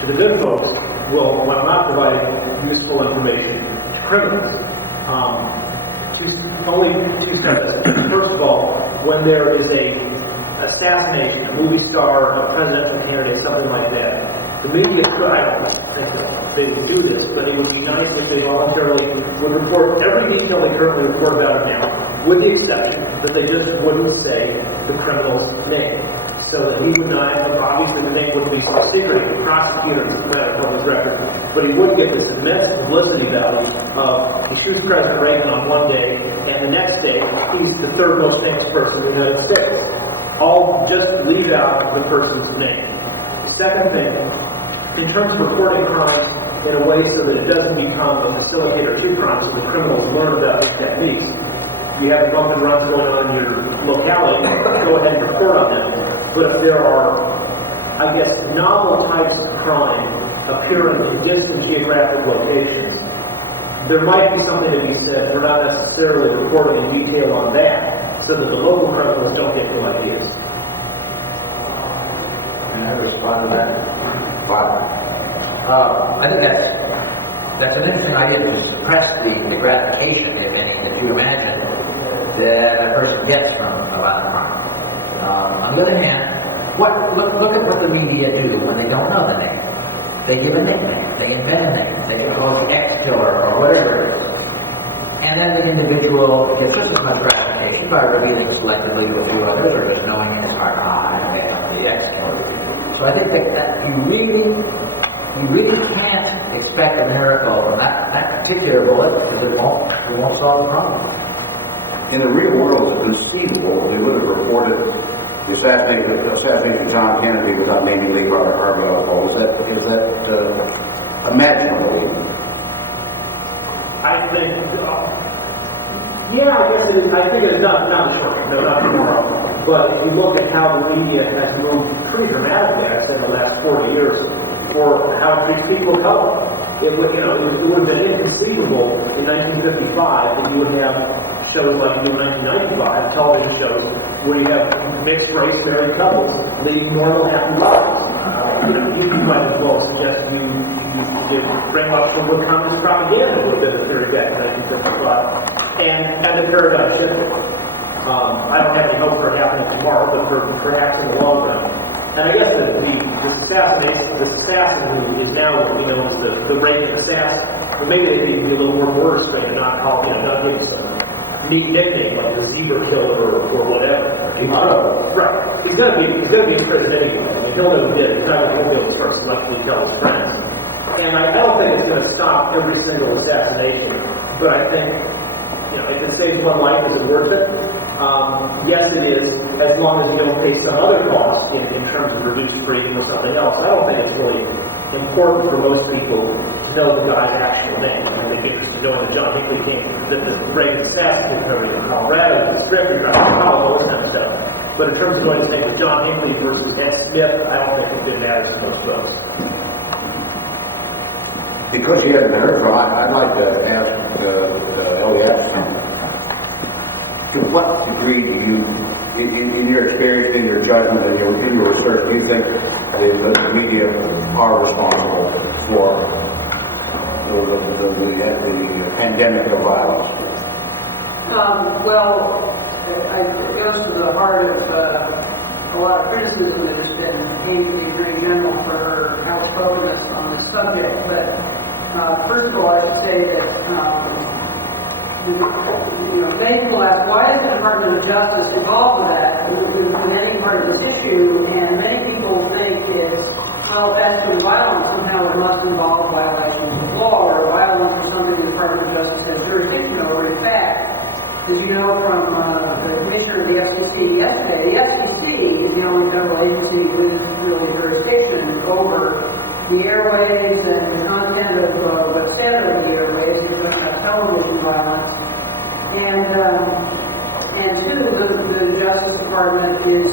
to the good folks will, while not providing useful information to criminals. Only two sentences. First of all, when there is a assassination, a movie star, a presidential candidate, something like that, the media could, I don't think that they would do this, but it would be nice if they voluntarily would report every detail they currently report about it now, with the exception that they just wouldn't say the criminal's name. So that he would not have, obviously the name wouldn't be secret, the prosecutor might have public record, but he would get this immense publicity value of he shoots President Reagan on one day, and the next day he's the third most famous person in the United States. All just leave out the person's name. Second thing, in terms of reporting crimes in a way so that it doesn't become a facilitator to crimes, so the criminals learn about this technique. You have bump and runs going on in your locality, go ahead and report on them. But if there are, I guess, novel types of crime appearing in distant geographic locations, there might be something to be said for not necessarily reporting in detail on that, so that the local criminals don't get new ideas. Can I respond to that? Wow. I think that's an interesting idea to suppress the gratification, if any, that you imagine that a person gets from a violent crime. On the other hand, look at what the media do when they don't know the name. They give a nickname, they invent a name, they can call it the X-killer or whatever it is. And then the individual gets just as much gratification by revealing selectively to a few others or just knowing in his heart, I'm the X-killer. So I think that you really can't expect a miracle from that particular bullet because it won't solve the problem. In the real world, it's conceivable we would have reported the assassination of John Kennedy without naming Lee Harvey Oswald. Is that imaginable? I think, yeah, I guess it is. I think it's not short, no, not tomorrow. But if you look at how the media has moved pretty dramatically, I'd say, in the last 40 years, for how to treat people of color, it would have been inconceivable in 1955 that you would have shows like you do in 1995, television shows, where you have mixed race married couples leading normal happy lives. You might as well suggest you bring up some of communist propaganda would have been a theory back in 1955. And the paradigm shift. I don't have any hope for it happening tomorrow, but perhaps in the long run. And I guess the assassin who is now what we know as the Reagan assassin, well, maybe they need to be a little more border straight and not call, not give some neat nickname like the zebra killer or whatever. Right. He's gonna be in prison anyway. I mean, he'll know he did. He's not going to be able to start selectively tell his friends. And I don't think it's going to stop every single assassination, but I think, if it saves one life, is it worth it? Yes, it is, as long as you don't pay some other cost in terms of reduced freedom or something else. I don't think it's really important for most people to know the guy's actual name. I think it's interested to know that John Hinckley came, that the Reagan staff was covered in Colorado, the strip, he dropped in college, all this kind of stuff. But in terms of going to think of John Hinckley versus Ed Smith, I don't think it matters to most folks. Because you haven't heard from, I'd like to ask Elliot, to what degree do you, in your experience, in your judgment, in your research, do you think the media are responsible for the pandemic of violence? It goes to the heart of a lot of criticism that has been aimed at the Attorney General for her outspokenness on this subject. But first of all, I should say that many people ask, why is the Department of Justice involved with that in any part of this issue? And many people think that's too violent, somehow it must involve violations of law or violence or something the Department of Justice has jurisdiction over. In fact, as you know from the Commissioner of the FCC yesterday, the FCC is the only federal agency with really jurisdiction over the airwaves and the content of what's said on the airwaves. You're talking about television violence. And two, the Justice Department is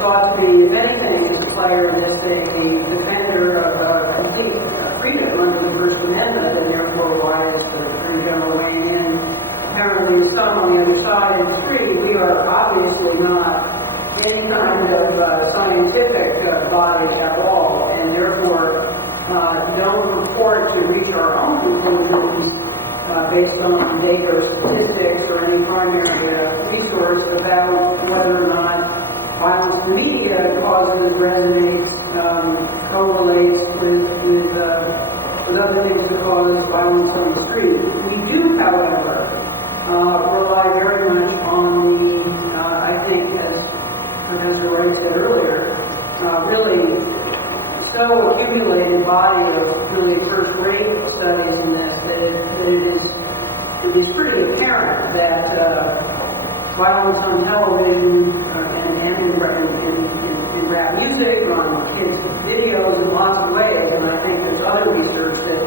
thought to be, if anything, as a player in this thing, the defender of complete freedom under the First Amendment, and therefore why is the Attorney General weighing in? Apparently, some on the other side agree. We are obviously not any kind of scientific body at all, and don't purport to reach our own conclusions based on data or statistics or any primary resource about whether or not violence in the media causes, resonates, correlates with other things that cause violence on the street. We do, however, rely very much on the, I think, as Professor Wright said earlier, really so accumulated body of really first-rate studies in this that it is pretty apparent that violence on television and in rap music, on kids' videos in lots of ways, and I think there's other research that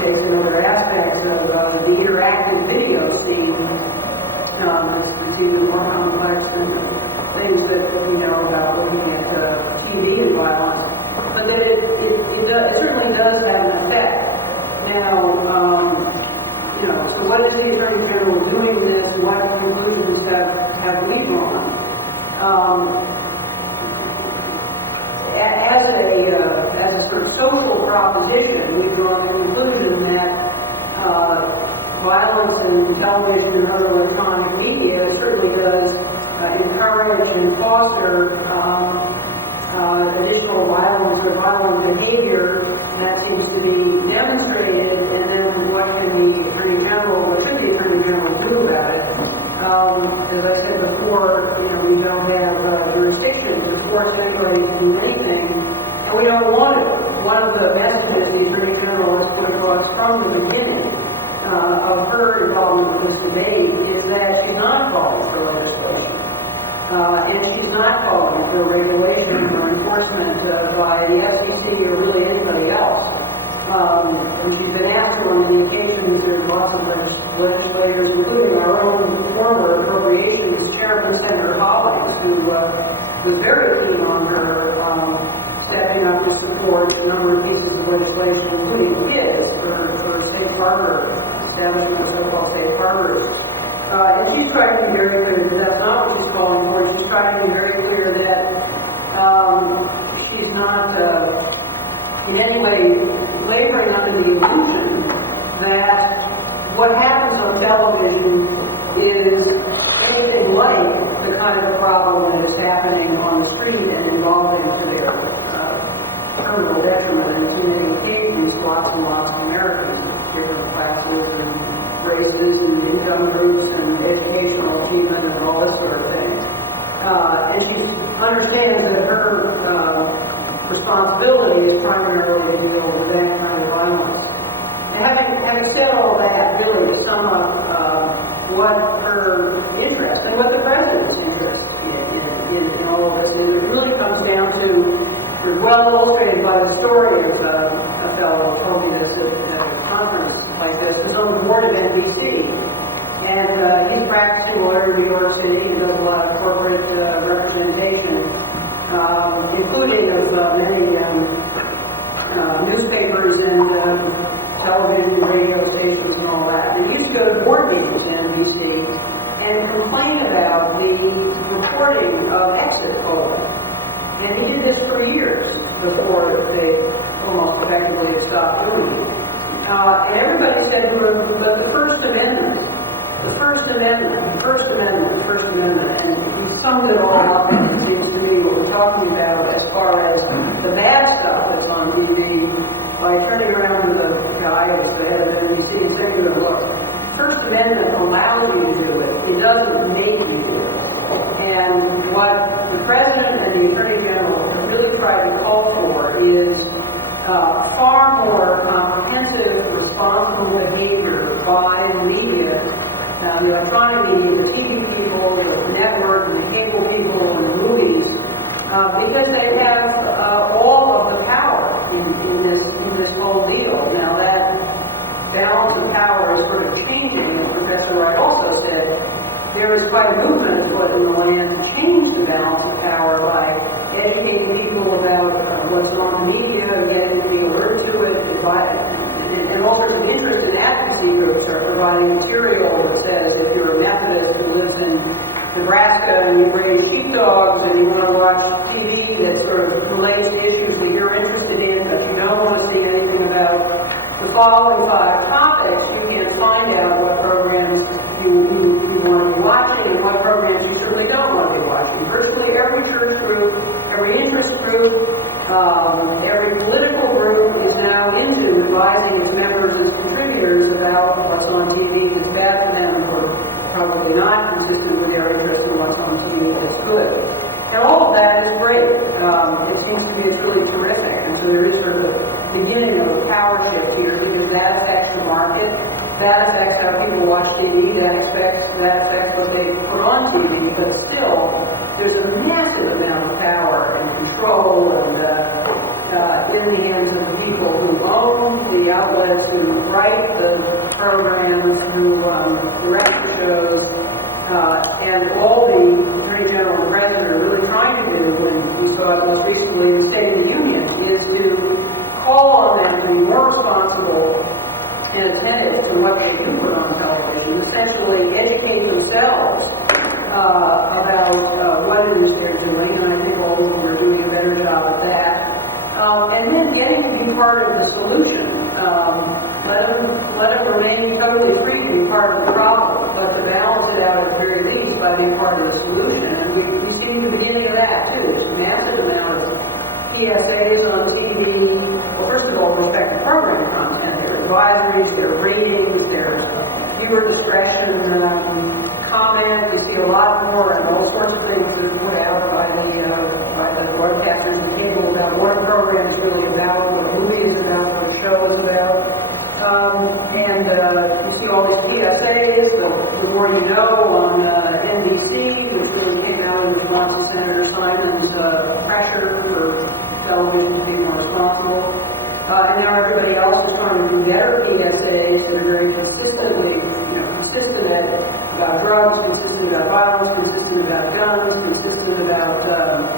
takes another aspect of the interactive video scene. It's even more complex than things that we know about looking at TV and violence, but that it certainly does have an effect. Now, so what is the Attorney General doing this? What conclusions have we drawn? As a sort of social proposition, we've drawn the conclusion that violence in television and other electronic media certainly does encourage and foster additional violence or violent behavior that seems to be demonstrated, and then what can the Attorney General, what should the Attorney General do about it? As I said before, we don't have jurisdiction to force anybody to do anything, and we don't want it. One of the messages the Attorney General has put across from the beginning of her involvement in this debate is that she's not calling for legislation. And she's not calling for regulation or enforcement by the FCC or really anybody else. And she's been asked on the occasions, there's lots of legislators, including our own former appropriations chairman, Senator Hollings, who was very keen on her stepping up to support a number of pieces of legislation, including his, for safe harbor, establishment of so-called safe harbors. And she's tried to be very clear that that's not what she's calling for. She's trying to be very clear that she's not in any way laboring under the illusion that what happens on television is anything like the kind of problem that is happening on the street and involving severe terminal detriment and intimidating cases lots and lots of Americans, different classes and races and income groups and educational achievement and all this sort of thing. And she understands that her responsibility is primarily to deal with that kind of violence. And having said all that, really to sum up what her interest and what the President's interest in all of this is, it really comes down to, well illustrated by the story of a fellow who told me this at a conference like this, who's on the board of NBC. And he's a practicing lawyer in New York City. He does a lot of corporate representation, including of many newspapers and television, radio stations and all that. And he used to go to board meetings in NBC and complain about the reporting of exit polling. And he did this for years before they almost effectively had stopped doing it. And everybody said to him, but the First Amendment, and he summed it all up, and it seems to me what we're talking about as far as the bad stuff that's on TV, by turning around to the guy who's the head of NBC and saying to him, look, First Amendment allows you to do it, it doesn't make you do it. And what the President and the Attorney General have really tried to call for is far more comprehensive, responsible behavior by the media, the electronic media, the TV people, the network, and the cable people, and the movies, because they have all of the power in this whole deal. Now that balance of power is sort of changing, as Professor Wright also said. There is quite a movement afoot in the land to change the balance of power by educating people about what's on the media, getting the alert to it, and all sorts of interest and advocacy groups are providing material that says if you're a Methodist who lives in Nebraska and you raise sheepdogs and you want to watch TV that sort of relates to issues that you're interested in, but you don't want to seems to be really terrific. And so there is sort of a beginning of a power shift here because that affects the market, that affects how people watch TV, that affects what they put on TV, but still, there's a massive amount of power and control and in the hands of the people who own the outlets, who write the programs, who direct the shows, and all the Attorney General and President are really trying to do when we saw it most recently in the State of the Union is to call on them to be more responsible and attentive to what they do put on television, essentially educate themselves about what it is they're doing, and I think all of them are doing a better job at that. And then getting to be part of the solution. Let them remain totally free to be part of the problem, but to balance it out at the very least by being part of the solution. And we see the beginning of that too. There's a massive amount of PSAs on TV. Well, first of all, with respect to program content, there are advisories, there are ratings, there's viewer discretion, comments. We see a lot more and all sorts of things that are put out by the broadcasters and cable about what a program is really about, what a movie is about, what a show is about. And you see all these PSAs, the more you know on NBC, which really came out in response to Senator Simon's pressure for television to be more responsible. And now everybody else is trying to do better PSAs that are very consistently, consistent about drugs, consistent about violence, consistent about guns, consistent about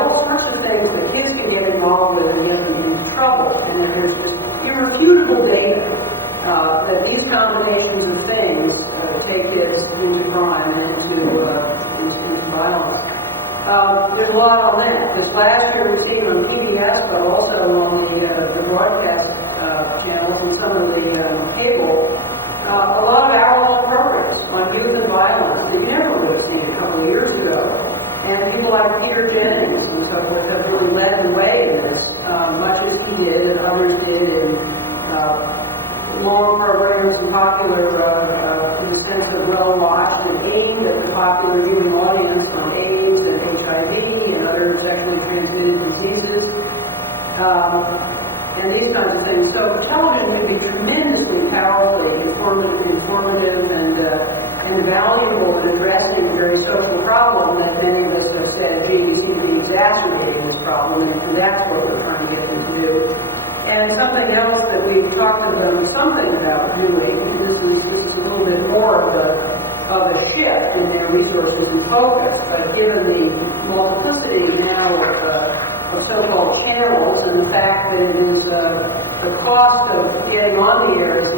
all sorts of things that kids can get involved with and get them into trouble. And then there's just irrefutable data that these combinations of things take kids into crime and into violence. There's a lot on that. This last year we've seen on PBS, but also on the broadcast channels and some of the cable, a lot of hour-long programs on youth and violence that you never would have seen a couple of years ago. And people like Peter Jennings and so forth have really led the way in this, much as he did and others did in long programs and popular, in the sense of well-watched and aimed at the popular viewing audience on AIDS and HIV and other sexually transmitted diseases, and these kinds of things. So television can be tremendously powerfully informative and valuable in addressing a very social problem that many of us have said, gee, we seem to be exacerbating this problem, and that's what we're trying to get them to do. And something else that we've talked about doing, this is a little bit more of a shift in their resources and focus, but given the multiplicity now of so-called channels and the fact that it is the cost of getting on the air is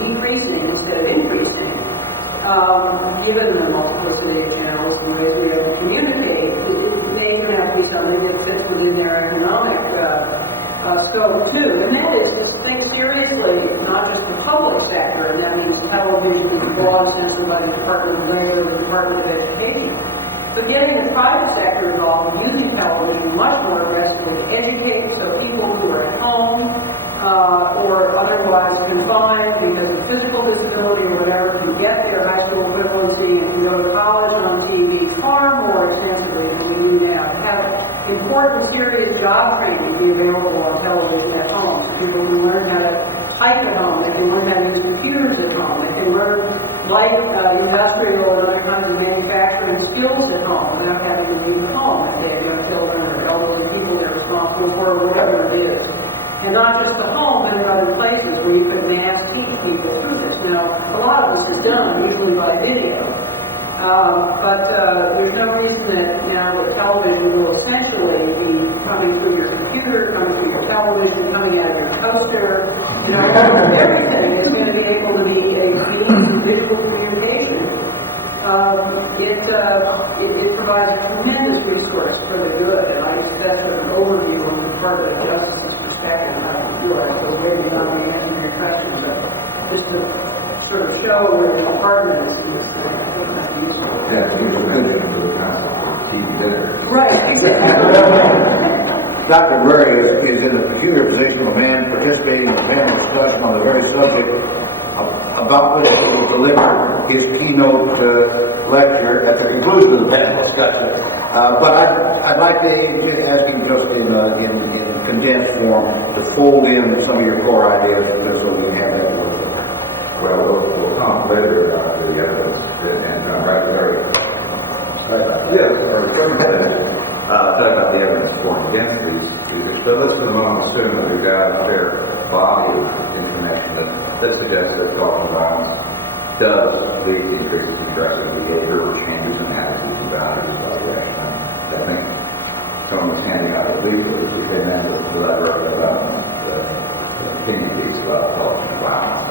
decreasing instead of increasing, given the multiplicity of channels and ways we have to communicate, it may even have to be something that fits within their economic scope too. And that is just think seriously, not just the public sector, and that means television and broad sense by the Department of Labor, the Department of Education. But getting the private sector involved in using television much more aggressively to educate so people who are at home or otherwise confined because of physical disability or whatever can get their high school equivalency and can go to college on TV far more extensively than we do now. To have important, serious job training be available on television at home. So people can learn how to type at home, they can learn how to use computers at home, they can learn light industrial and other kinds of manufacturing skills at home without having to leave home if they have young children or elderly people they're responsible for, or whatever it is. And not just at home, but in other places where you could mass teach people through this. Now, a lot of this is done usually by video. But there's no reason that now that television will essentially be coming through your computer, coming through your television, coming out of your toaster, everything is going to be able to be a means of visual communication. It provides a tremendous resource for the good, and I think that's an overview on the part of the justice perspective. I don't feel like I was way beyond the answer to your question, but just to sort of show where the department is. Yeah, you could TV dinner. Right, exactly. Dr. Murray is in the peculiar position of a man participating in a panel discussion on the very subject about which he will deliver his keynote lecture at the conclusion of the panel discussion. But I'd like to ask you just in condensed form to fold in some of your core ideas just so we can have that work. Well, we'll talk later about the evidence and right there. Yes, or talk about the evidence for and against these figures. So let's for the moment assume that we've got a fair body of information that suggests that talking about does lead to increases in aggressive behavior or changes in attitudes and values of the action. I think someone was handing out the leaflets who came in with the letter about the opinion piece about talking about.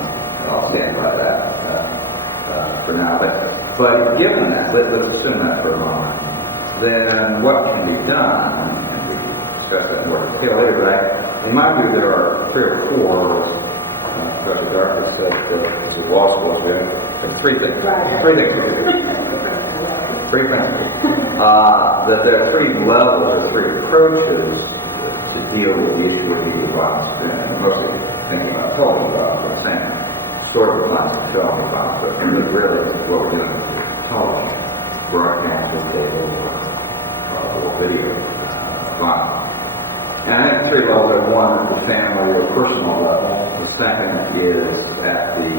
I'll stand by that for now. But given that, let's assume that for a moment, then what can be done, and we can discuss that more in detail later, but in my view there are 3 or 4, Professor Darker said, this is law school, three things to do. 3 principles. That there are 3 levels or 3 approaches to deal with the issue of media violence, and mostly thinking about television violence, but saying sort of like film violence, but really what we're doing is television, broadcast, cable, or video violence. And I have 3 levels. One at the family or personal level. The second is at the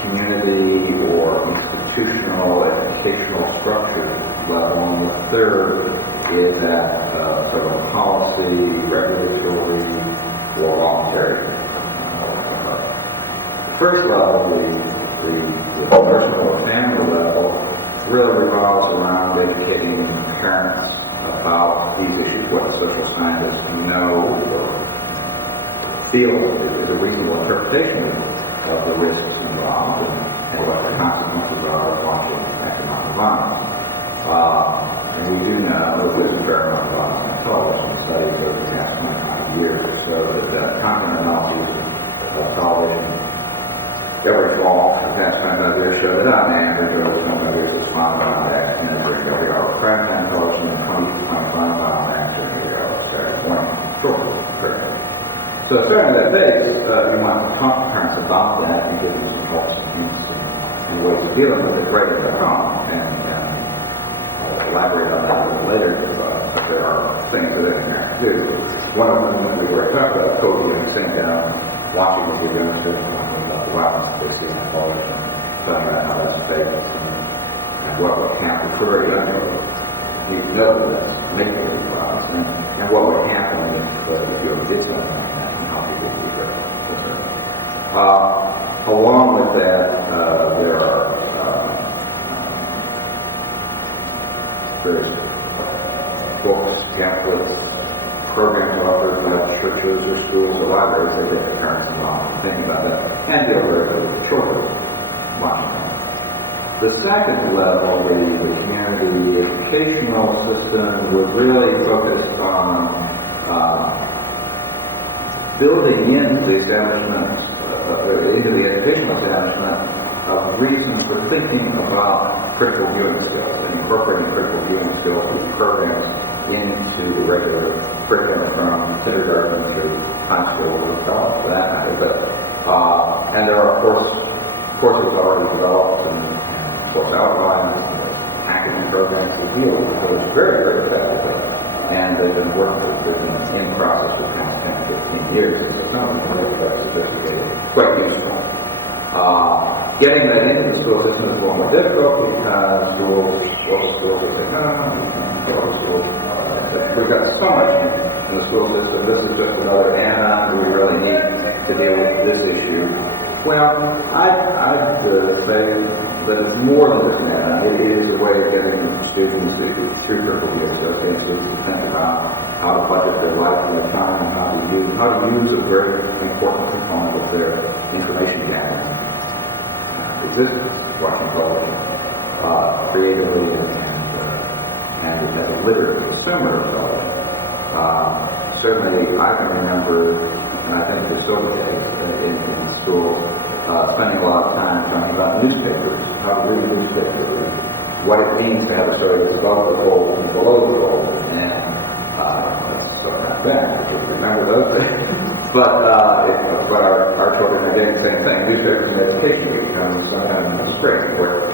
community or institutional, educational structure level. And the third is at sort of policy, regulatory, or voluntary level. The first level, the personal or family level, really revolves around educating parents about these issues, what the social scientists know or feel is a reasonable interpretation of the risks involved and what the consequences are of watching economic violence. And we do know that there's a fair amount of violence in television studies over the past 25 years or so that content analogies of television every fall, the past 25 years show that on average over 25 years it's found on accident every hour of prime time television and 20 to 25 on accident every hour of Saturday morning. Short. So starting at that base, you want to talk to parents about that and give them some help and ways of dealing with it right at their home. And I'll elaborate on that a little later, but there are things that they can do. One of them that we were talking about, Kopel and sitting down, watching the video and talking about the violence they see on television, talking about how that's fake and what would happen for very young children. You know that making these violence and what would happen if you did something like that and how people would be different. Along with that, there are various books, pamphlets, programs offered by churches or schools or libraries that get the parents involved in thinking about that and deal with children watching them. The second level, the community educational system, was really focused on building into the establishments, into the educational establishment, reasons for thinking about critical viewing skills and incorporating critical viewing skills programs into the regular curriculum from kindergarten to high school or college, for that matter. But and there are courses already developed and course outlined, academic programs to deal with. So it's very, very effective. And they've been working in process for 10, 15 years. So some of them are really quite sophisticated, quite useful. Getting that into the school system is a little more difficult because schools will say, we've got so much in the school system, this is just another add-on, we really need to deal with this issue. Well, I'd say that it's more than just an add-on. It is a way of getting students through critical viewing skills, getting students to think about how to budget their life and their time and how to use a very important component of their information gathering. This is watching television creatively and as a literate consumer of television. Certainly, I can remember, and I think it's still the case in school, spending a lot of time talking about newspapers, how to read a newspaper, what it means to have a story that's above the fold and below the fold, and so not bad, because remember those things. But our children are getting the same thing. Newspapers and education week comes sometime in the spring, where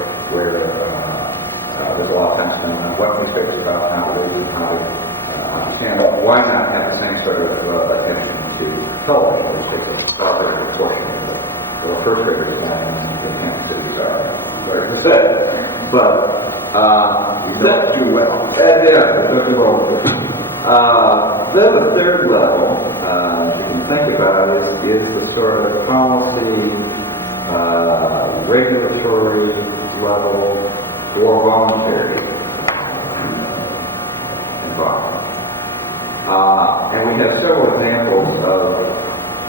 there's a lot of times spent on what newspapers about how to read, how to understand. Why not have the same sort of attention to television, which takes a far greater proportion of the first graders than the Kansas Cities are. Very pathetic. But let's do well. Yeah, let's do well. Then the third level, you can think about it, is the sort of policy, regulatory level, or voluntary environment. And we have several examples of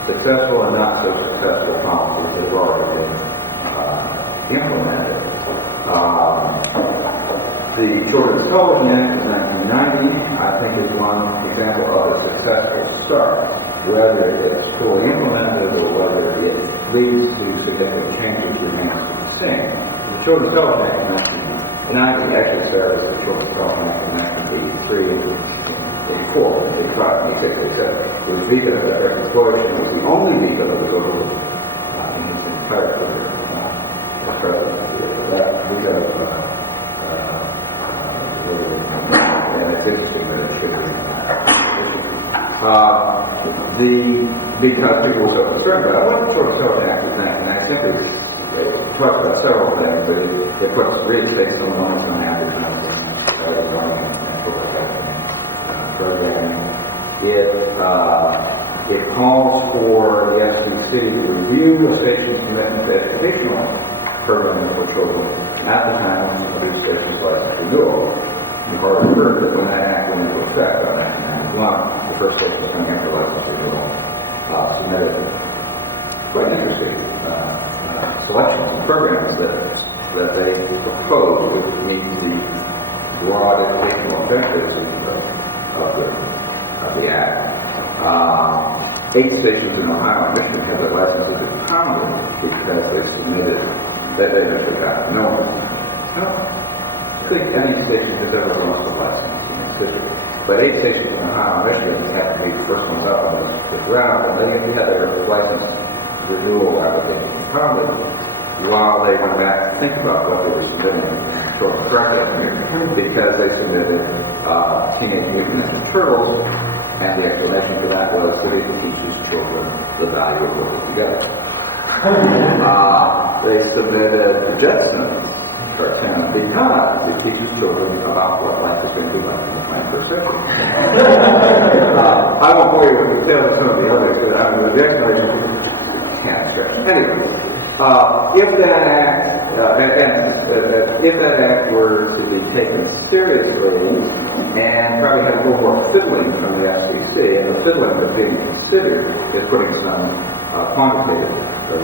successful and not so successful policies that have already been implemented. The Children's Television Act of 1990, I think, is one example of a successful start, whether it's fully implemented or whether it leads to significant changes remains to be seen. The Children's Television Act of 1990 actually started with the Children's Television Act of 1983 in court. They tried to make it said it was vetoed at that record Bush, and it was the only veto that was overruled in his entire career. The presidency of that veto. And it's interesting that it should be because people were so concerned about what the Children's Television Act is, and I think it talks about several things, but it puts reinstatement on limits on advertising, running, and programming. It calls for the FCC to review a station's commitment to educational programming for children at the time when the station's license renewal. You've already heard that when that act went into effect on 1991, the first station coming after license renewal submitted quite interesting selections and programs that they proposed which meet the broad educational objectives of the act. 8 stations in Ohio and Michigan have their licenses impounded because they submitted that they just got no one. I think any station has ever lost a license in history. But 8 stations in Ohio and Michigan have to be the first ones up on this route, and they had their license renewal application impounded while they went back to think about what they were submitting short of correctly because they submitted Teenage Mutant Ninja Turtles, and the explanation for that was that it teaches children the value of working together. They submitted the Jetsons cartoon because it teaches children about what life is going to be like in the 21st century. I won't bore you with the details of some of the others, but I mean, the explanation can't stretch. Anyway, if that act were to be taken seriously and probably had a little more fiddling from the FCC, and the fiddling that's being considered is putting some quantitative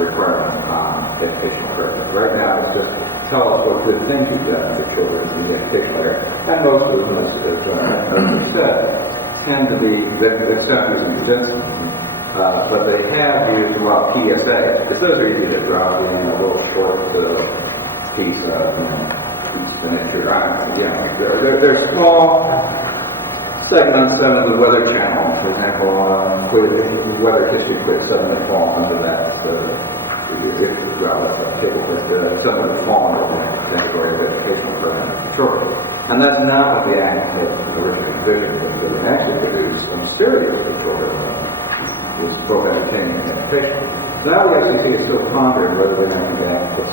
requirement on educational programs. Right now, it's just tell us what good things you've done for children in the educational area, and most of them, as John said, tend to be, they're not using resistance. But they have used a lot of PSAs, because those are easy to drop in a little short piece of miniature. They're small segments of the Weather Channel, for example, weather history quiz suddenly fall under that. Table, but suddenly fall under the category of educational programs for children. And that's not what the Act has originally envisioned, but it actually produced some stereotypes for children. Is both entertaining and education. Now the FCC is still pondering whether they're going to have to put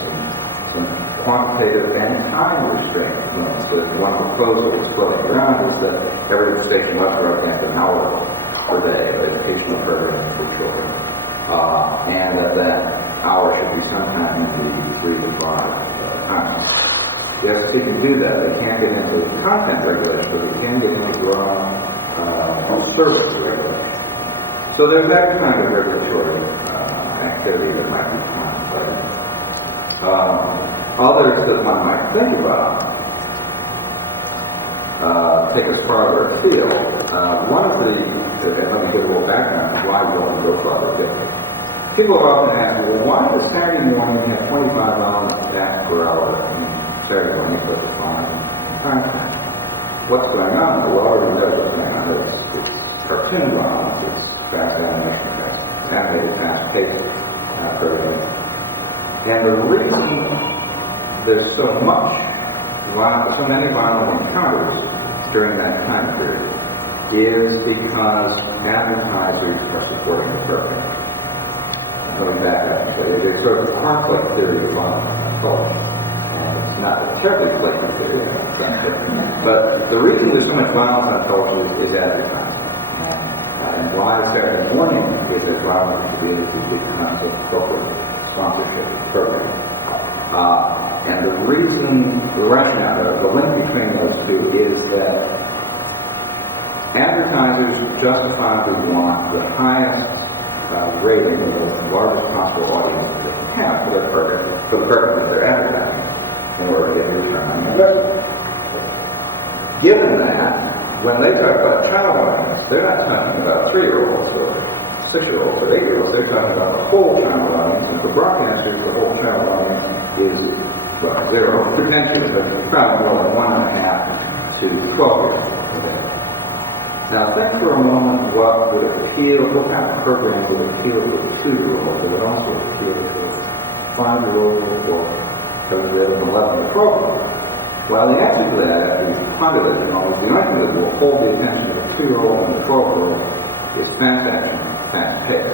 some quantitative and time restraints. So one proposal that's floating around is that every station must represent an hour per day of educational programs for children. And that hour should be sometime in the 3 to 5 time. The FCC can do that. They can't get into content regulation, but they can get into broad service regulation. So there's that kind of regulatory activity that might be contemplated. Others that one might think about take us farther afield. One of the, and let me give a little background on why we want to go farther afield. People have often asked, well, why does Saturday morning have 25 per hour and Saturday morning is such a fine time? What's going on? Well, everybody knows what's going on. It's cartoon dramas, it's fast animation, animated fast-paced programs. And the reason there's so much so many violent encounters during that time period is because advertisers are supporting the program. Going back up, it's sort of a conflict theory of culture. Not a terribly blatant theory, but the reason there's so much violence on television is advertising. And why Saturday morning is as violent as it is because of corporate sponsorship program. And the reason, the rationale, the link between those two is that advertisers justifiably want the highest rating of the largest possible audience they can have for their program, for the purpose of their advertising, in order to get a return on investment. Given that, when they talk about child audience, they're not talking about 3-year-olds or 6-year-olds or 8-year-olds, they're talking about the whole child audience, and for broadcasters, the whole child audience is, well, zero, potentially, but probably more than 1.5 to 12 years old. Now think for a moment what kind of program would appeal to a 2-year-old, that would also appeal to a 5-year-old, or to an 11 or 12-year-old. Well, the answer to that, after we pondered it, the only thing that will hold the attention of a 2-year-old and a 12-year-old is fast action, fast pace.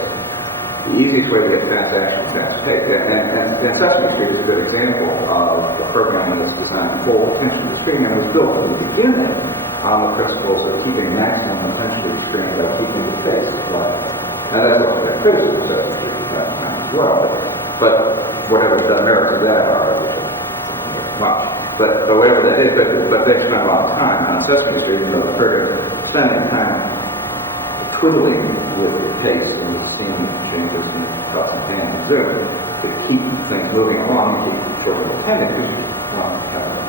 The easiest way to get fast action, fast pace. And Sesame Street is a good example of a program that is designed to hold attention to the screen, and was built from the beginning on the principles of keeping maximum attention to the screen by keeping the pace. Now that's what the criticism of Sesame Street at that time as well. But whatever the merits of that are, much. But whatever that is, but they spend a lot of time on Sesame Street, even though the program spending time twiddling with the pace and the scene changes and stuff and hands do to keep things moving along and keep children attending to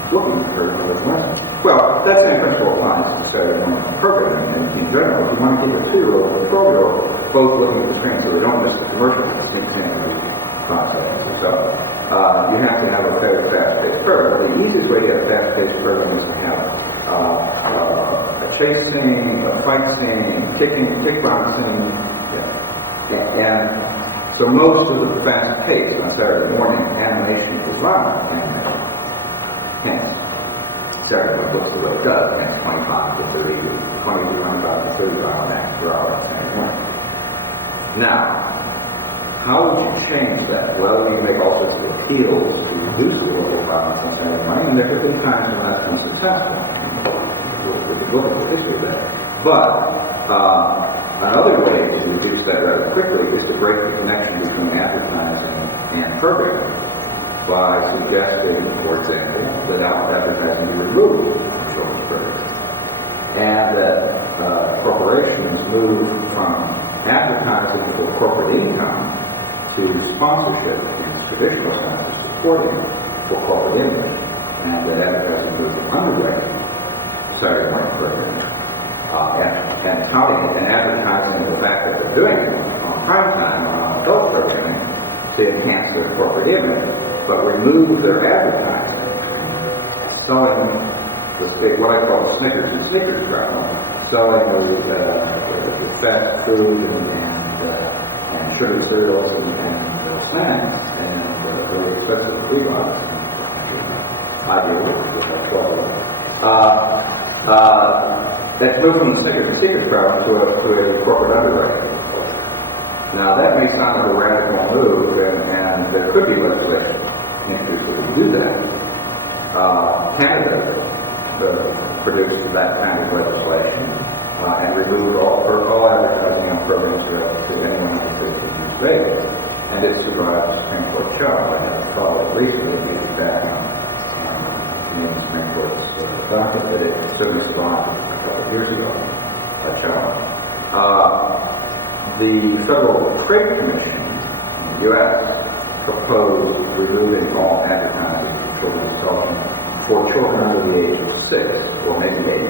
looking for another lesson. Well, that same principle applies to Saturday morning programming and in general. If you want to keep a 2-year-old and a 12-year-old both looking at the screen so they don't miss the commercial at the same time as so you have to have a very fast-paced program. The easiest way to get a fast-paced program is to have a chase scene, a fight scene, kickboxing, and so most of the fast pace on Saturday morning animation is violent animation. Saturday morning looks the way it does, 25 to 30, 20 to 25 to 30 miles per hour Saturday morning. Now, how would you change that? Well, you make all sorts of appeals to reduce the level of violence on Saturday morning, and there have been times when that's been successful. We'll look at the history of that. But another way to reduce that rather quickly is to break the connection between advertising and programming by suggesting, for example, that advertising be removed from children's programs, and that corporations move from advertising for corporate income to sponsorship in the traditional sense of supporting for corporate image, and that advertising moves from underwriting Saturday morning programming and touting it and advertising the fact that they're doing it on prime time on adult programming to enhance their corporate image, but remove their advertising, selling what I call the Snickers and Snickers problem, selling the fast food and sugar cereals and snacks and very expensive free box. Ideally, that's moved from the Snickers and Snickers problem to a corporate underwriting. Now that may sound like a radical move, and there could be legislation introduced that would do that. Canada produced that kind of legislation and removed all advertising on programs to anyone who is of age, and it survived the Supreme Court charge. I had to follow it recently, it back on the Supreme Court's docket, but it certainly survived a couple of years ago, a charge. The Federal Trade Commission in the U.S. proposed removing all advertising for children's television for children under the age of 6 or maybe 8.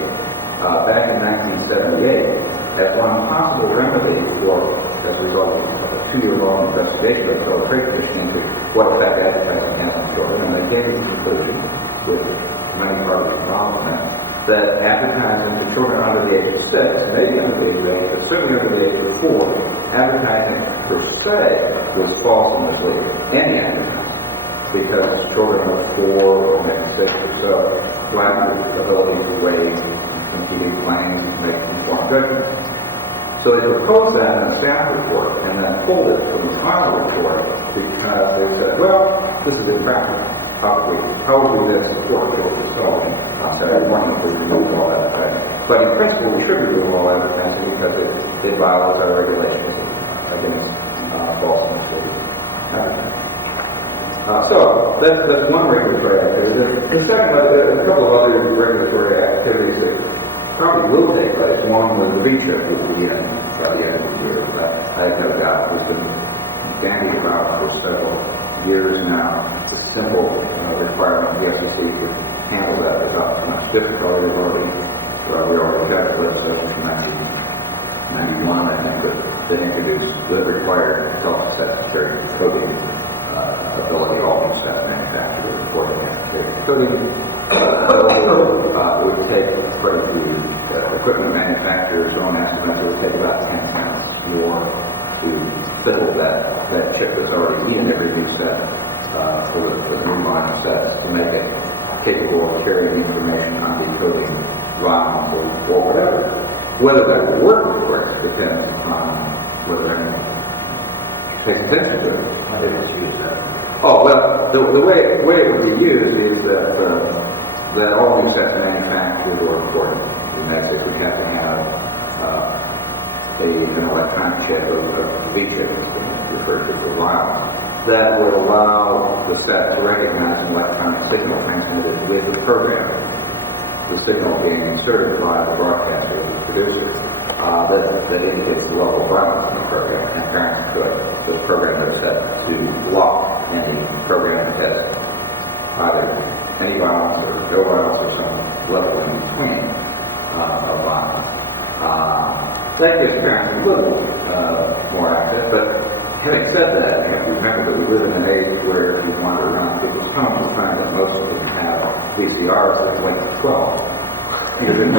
Back in 1978, as one possible remedy as a result of a 2-year-long investigation of the Federal Trade Commission into what effect advertising has on children, and they came to the conclusion, with many parties involved in that advertising to children under the age of 6, maybe under the age of 8, but certainly under the age of 4, advertising per se was false and misleading. Any advertising. because children of 4 or maybe 6 or so lack the ability to weigh competing claims, make informed judgments. So they proposed that in a staff report and then pulled it from the final report because they said, well, this is impractical. How would we this report go to solve it? Wanting to remove all that thing. But in principle, we should remove all that thing because it violates our regulations against false and misleading advertising. So that's one regulatory activity. The second, there's a couple of other regulatory activities that probably will take place. One was the V-chip will be in by the end of the year. I have no doubt there's been bandied about for several years now. It's a simple requirement. The FCC would handle that without too much difficulty. We already have a legislation from 1991, I think, that introduced the required self-statutory coding ability all set manufacturer reporting application. Coding would take, for the equipment manufacturer's own estimates, it would take about 10 times more to fiddle that chip that's already in every new set for the new line set to make it capable of carrying information on decoding ROM or whatever. Whether that would work, of course, depends on whether anyone takes attention to it. I didn't use that. Oh, well, the way it would be used is that all new sets manufactured or imported in the United States would have to have an electronic chip, a V-chip, referred to as a ROM, that would allow the set to recognize an electronic signal transmitted with the program. The signal being inserted by the broadcaster or the producer that indicates the level of violence in the program, and parents could the program is set to block any program that has either any violence or no violence or some level in between of violence. That gives parents a little more access, but having said that, you have to remember that we live in an age where if you wander around people's homes, you find that most of them have VCRs that wait to 12. Because it's a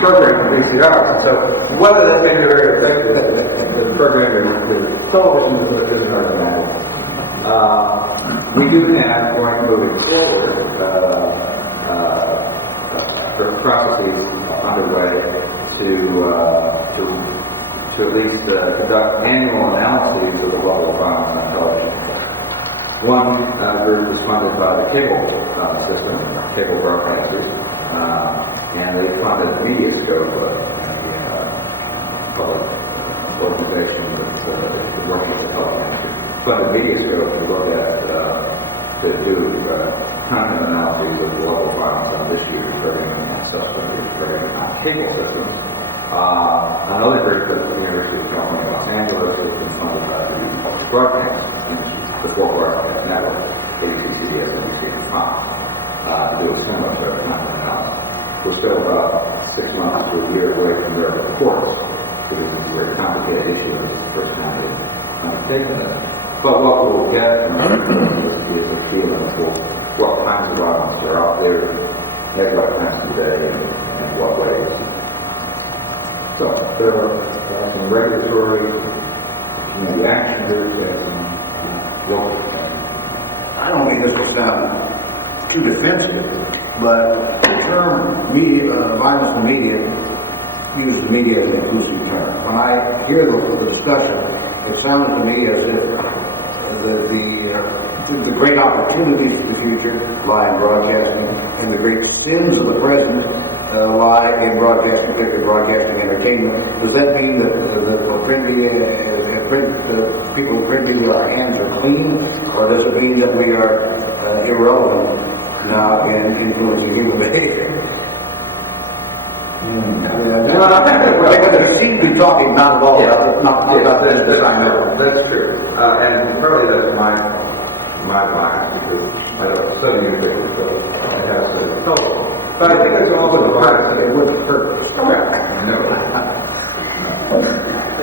program for VCR. So whether that can be very effective, the program is television is hard to manage. We do have, moving forward, processes underway to at least conduct annual analyses of the level of violence on television. One group is funded by the cable system, cable broadcasters, and they funded Mediascope, a public organization that's working with television. Funded Mediascope to look at, to do content analysis of the level of violence on this year's programming and subsequent programming on cable systems. Another group at the University of California, Los Angeles, has been funded by the broadcast industry, the four broadcast network, ABC, CBS, NBC, and Fox, to do a similar sort of content analysis. We're still about 6 months to a year away from their reports, because this is a very complicated issue. It's the first time they've undertaken it. But what we'll get from is a feeling for what kinds of violence are out there, at what times of day, and what ways. So there are some regulatory community action groups and local. I don't mean this to sound too defensive, but the term media, violence in media, uses media as an inclusive term. When I hear the discussion, it sounds to me as if the great opportunities for the future lie in broadcasting, and the great sins of the present lie in broadcasting, particularly broadcasting entertainment. Does that mean that people in print media, our hands are clean, or does it mean that we are irrelevant now in influencing human behavior? It seems to be talking not at all about that I know. That's true. And probably that's my bias, because I don't study music, so I have to know. But I think there's also a part that it wouldn't hurt. No.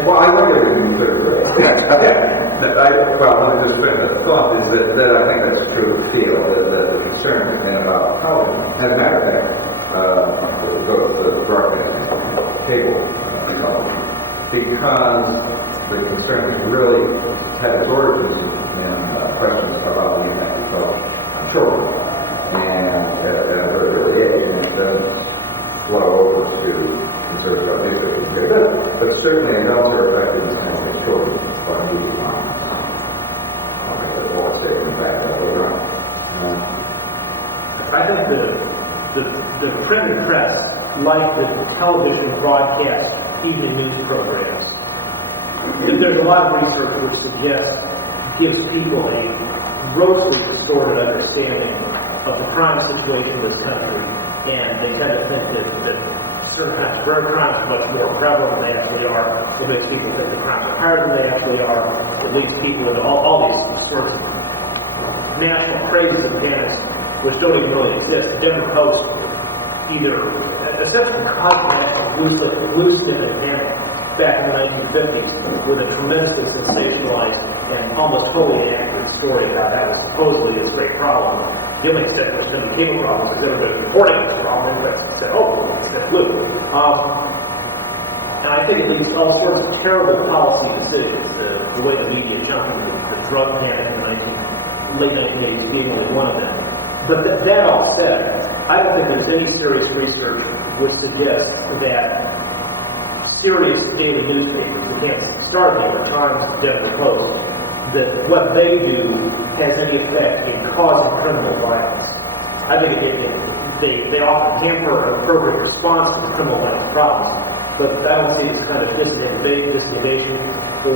Well, I look at it in third grade. Well, let me just finish that thought, is that I think that's true of the field, the concern about television. As a matter of fact, the broadcast cable, because the concern really had its origins in questions about the impact we felt on children. And at a very early age, and then flow over to conserve about these issues. Very good. But certainly adults are affected and children by the I'll make that more statement back later on. I think the printed press, like the television broadcast evening news programs, there's a lot of research which suggests gives people a grossly distorted understanding of the crime situation in this country, and they kind of think that certain kinds of rare crimes are much more prevalent than they actually are. It makes people think the crimes are higher than they actually are. It leads people into all these sort of national crazes and panics which don't even really exist. Denver Post either essentially caused national loose-knit and panic back in the 1950s with a tremendously sensationalized and almost wholly inaccurate story about that was supposedly this great problem. The only extent it was going to became a problem because everybody was reporting this problem and said, oh, that's flu. And I think it leads to all sorts of terrible policy decisions, the way the media jumped into the drug panic in the late 1980s being only one of them. But that all said, I don't think there's any serious research which suggests that serious daily newspapers, the Kansas Star, New York Times, Denver Post, that what they do has any effect in causing criminal violence. I think they often hamper an appropriate response to the criminal violence problem, but I don't see the kind of disinnovation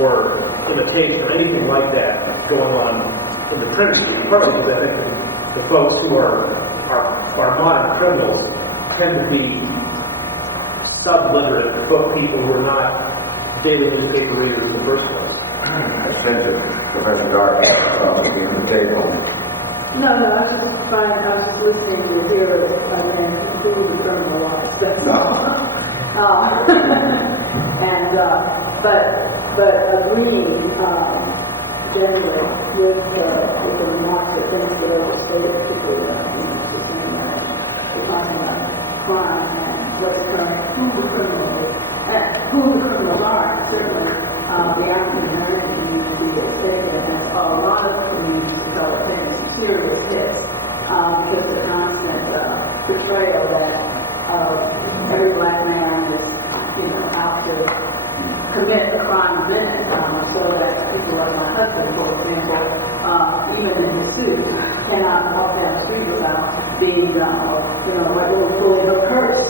or imitation or anything like that going on in the print industry, partly because I think the folks who are modern criminals tend to be subliterate book people who are not daily newspaper readers in the first place. I sense that Professor Dark is being the table. No, I was just fine. I was listening to hear it and see the criminal life. But agreeing generally with the remark that things that are overstated, particularly we're talking about crime and what the current, who the criminals are, certainly the African American community is taken, and a lot of communities develop a serious hit because the constant portrayal that every black man is, out to commit a crime a minute, so that people like my husband, for example, even in his suit, cannot walk down the street without being, like little pulling her curtain,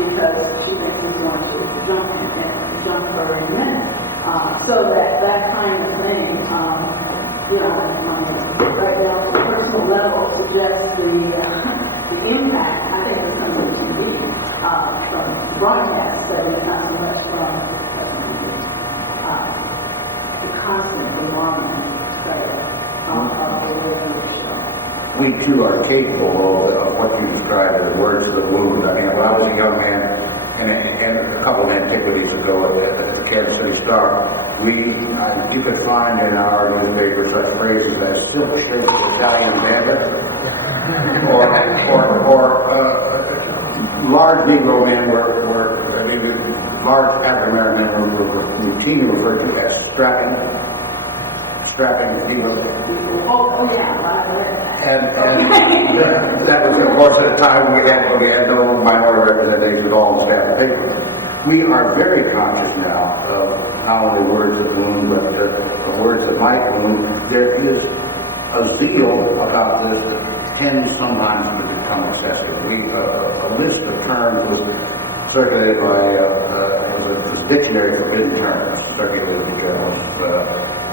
because she thinks he's going to jump her in a minute. So that kind of thing, right down to the personal level suggests the impact, I think, is coming from TV, from broadcast, but it's not so much from the constant alarming of the radio show. We too are capable of what you described as words of the wound. I mean, when I was a young man, and a couple of antiquities ago at the Kansas City Star, you could find in our newspapers such phrases as silk-shaped Italian bandit, or large Negro men large African American men were routinely referred to as strapping Negro. Oh yeah, And that was, of course, at a time we had no minority representation at all in the staff paper. We are very conscious now of not only words that wound, but the words that might wound. There is a zeal about this that tends sometimes to become excessive. A list of terms was circulated by the dictionary for hidden terms, circulated because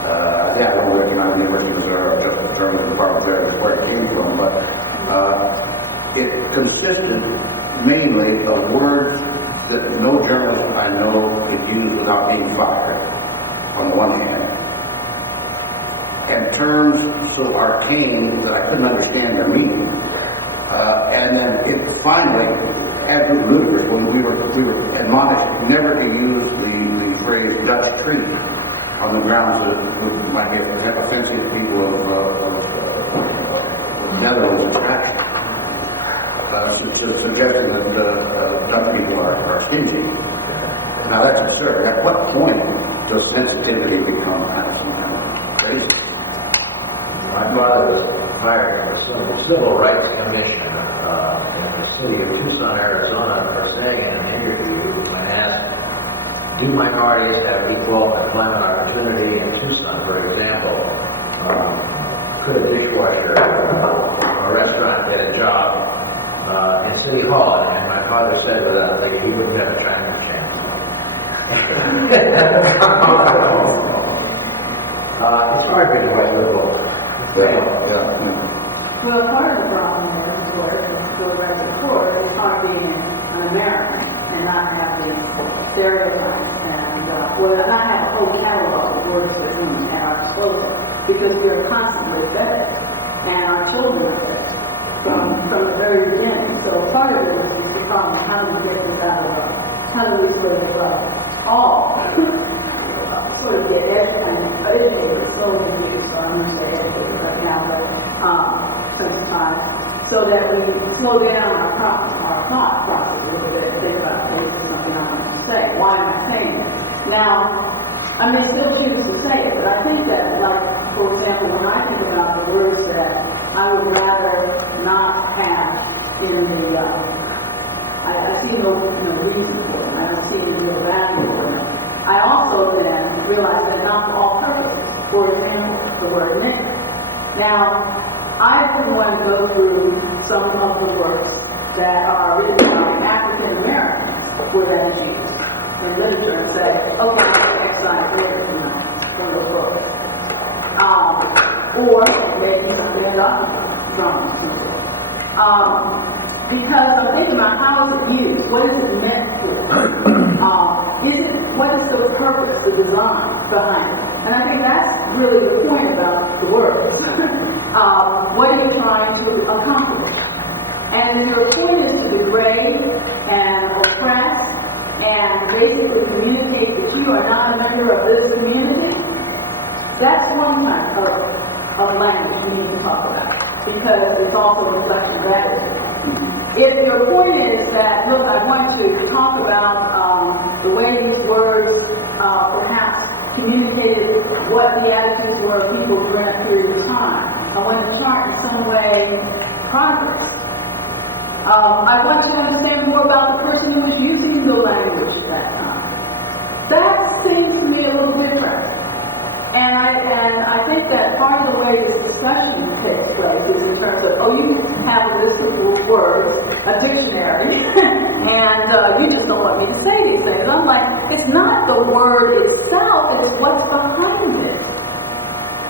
I don't recognize the University of Missouri, just the term of the Department of Justice, where it came from, but it consisted mainly of words that no journalist I know could use without being fired, on the one hand, and terms so arcane that I couldn't understand their meaning. And then it finally, absolutely ludicrous, when we were admonished never to use the phrase Dutch treat on the grounds that it might be offensive to people of Netherlands extraction, suggesting that Dutch people are stingy. Now that's absurd. At what point does sensitivity become some kind of crazy? My father was fired from the Civil Rights Commission in the city of Tucson, Arizona, for saying in an interview when asked, do minorities have equal employment opportunity in Tucson, for example? Could a dishwasher or a restaurant get a job in City Hall? And my father said without thinking, he wouldn't have a Chinese chance. It's hard being a white liberal. Well, part of the problem is, of course, as Bill read before, is hard being an American and not have the stereotypes and, not have a whole catalog of words that we at our disposal, because we are constantly vetted, and our children are vetted from the very beginning. So part of it is the problem, how do we get this out of us? How do we sort of all sort of get educated, slowly used, so I'm going to say educated right now, but so that we slow down our thought process a little bit and think about, hey, this is something I want to say. Why am I saying it? Now, I may still choose to say it, but I think that, like, for example, when I think about the words that I would rather not have in the, I see no reason for them. I don't see any real value for them. I also then realize that not for all purpose. For example, the word nigger. Now, I didn't want to go through some of the works that are written by African Americans with refugees in literature and say, okay, excise niggers, from those books. Or making something up from people. Because I'm thinking about how is it used? What is it meant for? What is the purpose, the design behind it? And I think that's really the point about the word. What are you trying to accomplish? And if your point is to degrade and oppress and basically communicate that you are not a member of this community, that's one type of language we need to talk about, because it's also a reflection of that. If your point is that, look, I want to talk about the way these words perhaps communicated what the attitudes were of people during a period of time, I want to chart in some way progress. I want you to understand more about the person who was using the language at that time. That seems to me a little different. And I think that part of the way this discussion takes place is in terms of, you have a list of words, a dictionary, and you just don't want me to say these things. I'm like, it's not the word itself, it's what's behind it.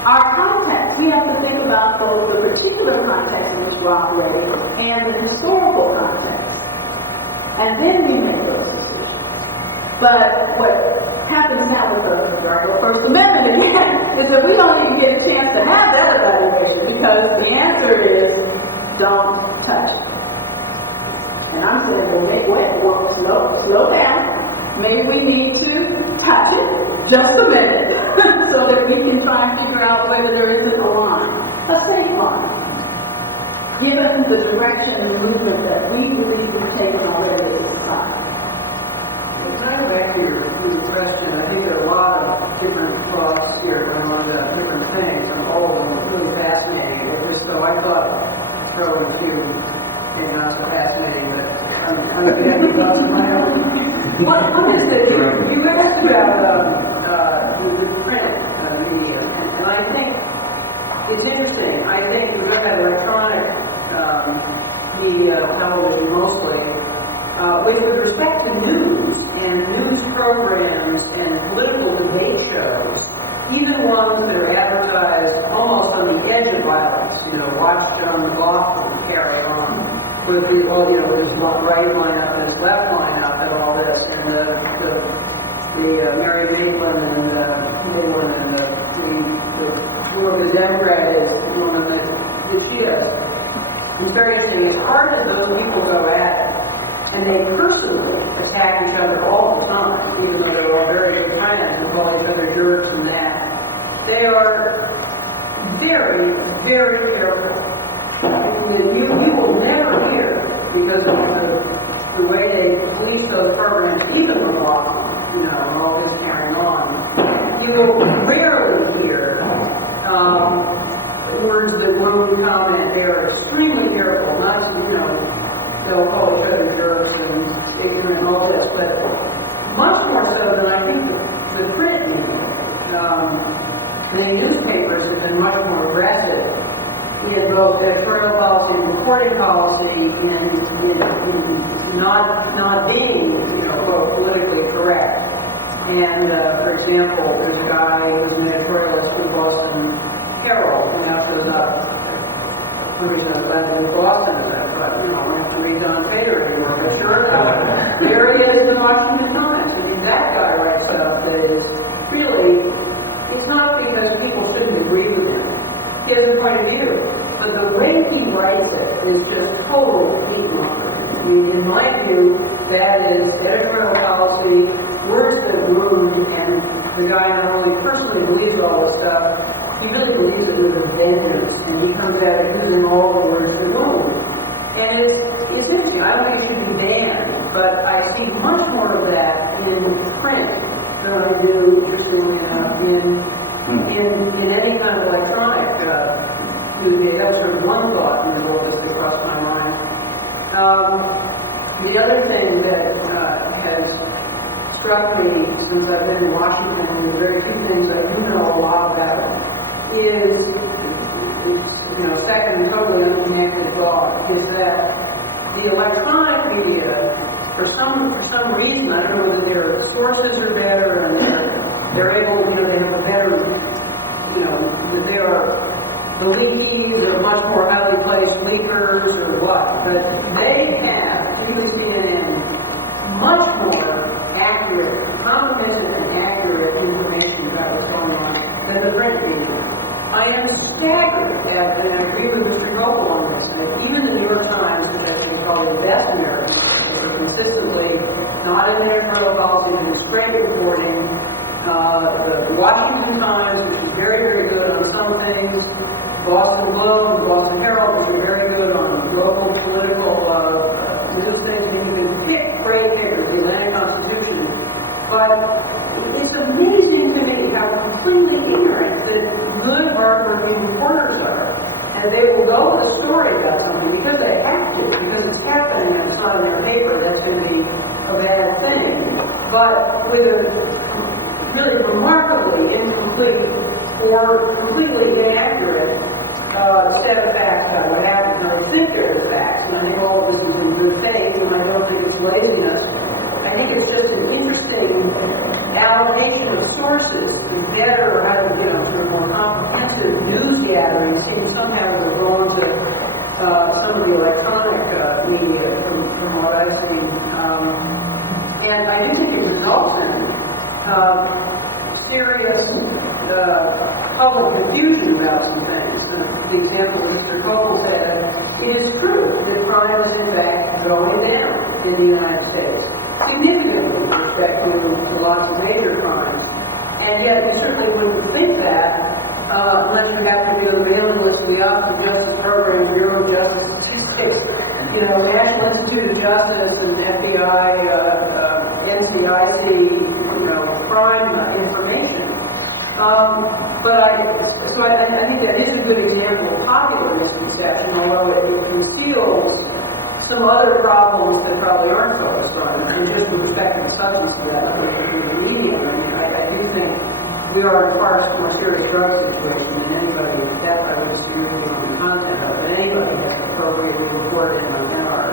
Our context, we have to think about both the particular context in which we're operating and the historical context. And then we make those decisions. But what happens now with the First Amendment again is that we don't even get a chance to have that evaluation, because the answer is don't touch it. And I'm saying, well, slow down. Maybe we need to touch it just a minute so that we can try and figure out whether there isn't a line, a safe line. Given the direction and movement that we believe we've taken already at this time. Kind of back to your question, I think there are a lot of different thoughts here going on about different things, and all of them are really fascinating. So I thought throwing a few, maybe not so fascinating, but I'm getting thoughts of my own. Well, I'm going to say, you asked about the print media, and I think it's interesting. I think we're going to have electronic media, television mostly. With respect to news and news programs and political debate shows, even ones that are advertised almost on the edge of violence, watch John McLaughlin carry on with his right line up and his left line up and all this, and the Mary Maitland and Maitland and the Democratic woman that she is. It's very interesting. As hard as those people go at it, and they personally attack each other all the time, even though they're all very good friends and call each other jerks and that. They are very, very careful. You will never hear, because of the way they police those programs, even with Lawson, and all this carrying on, you will rarely hear words many newspapers have been much more aggressive in both editorial policy and reporting policy in not being, quote, politically correct. And, for example, there's a guy who's an editorialist for the Boston Herald who now shows up. For some reason I was glad to move Boston to that, but, I don't have to read Don Fader anymore, but sure enough, there he is in the Washington Times. I mean, that guy writes stuff that is really, it's not because people shouldn't agree with him. He has a point of view. But the way he writes it is just total heat mongering. I mean, in my view, that is editorial policy, words that wound, and the guy not only personally believes all this stuff, he really believes it with a vengeance, and he comes at it using all the words that wound. And it's interesting. I don't think it should be banned, but I see much more of that in print than I do, interestingly enough, in any kind of electronic newspaper. That was sort of one thought in the book that crossed my mind. The other thing that has struck me since I've been in Washington, and the very few things I do know a lot about, is second and totally unconnected thought, is that the electronic media, for some reason, I don't know whether their sources are better and they're able, they have a better, that they are the leakies or much more highly placed leakers or what, but they have, particularly CNN, much more accurate, comprehensive and accurate information about what's going on than the print media. I am staggered at, and I agree with Mr. Kopel on this, that even the New York Times, which I think is probably the best American newspaper, consistently not in their editorial policy, but in straight reporting, the Washington Times, which is very, very good on some things, Boston Globe and Boston Herald, which are very good on local political news things, and you can pick great papers, the Atlantic Constitution. But it's amazing to me how completely ignorant that good, hard-working reporters are. And they will go with a story about something because they have to, because it's happening and it's not in their paper. That's going to be a bad thing. But with a really remarkably incomplete or completely inaccurate set of facts about what happened. Now, they think they're the facts, and I think all of this is in good faith, and I don't think it's laziness. I think it's just an interesting allocation of sources, better, sort of more comprehensive news gathering. It seems somehow we're going to some of the electronic media from what I've seen. And I do think it results in serious public confusion about some things. The example Mr. Kopel said, it is true that crime is in fact going down in the United States, significantly with respect to lots of major crimes. And yet we certainly wouldn't think that unless you happen to be on the mailing list of the Office of Justice Program, Bureau of Justice Statistics, National Institute of Justice and FBI, NCIC, crime information. But I think that is a good example of popular misconception, although it conceals some other problems that probably aren't focused on it. And just with respect to the substance of that, the media, I do think we are in a far more serious drug situation than anybody, that I would disagree with you on the content of, but anybody has appropriately reported on NR.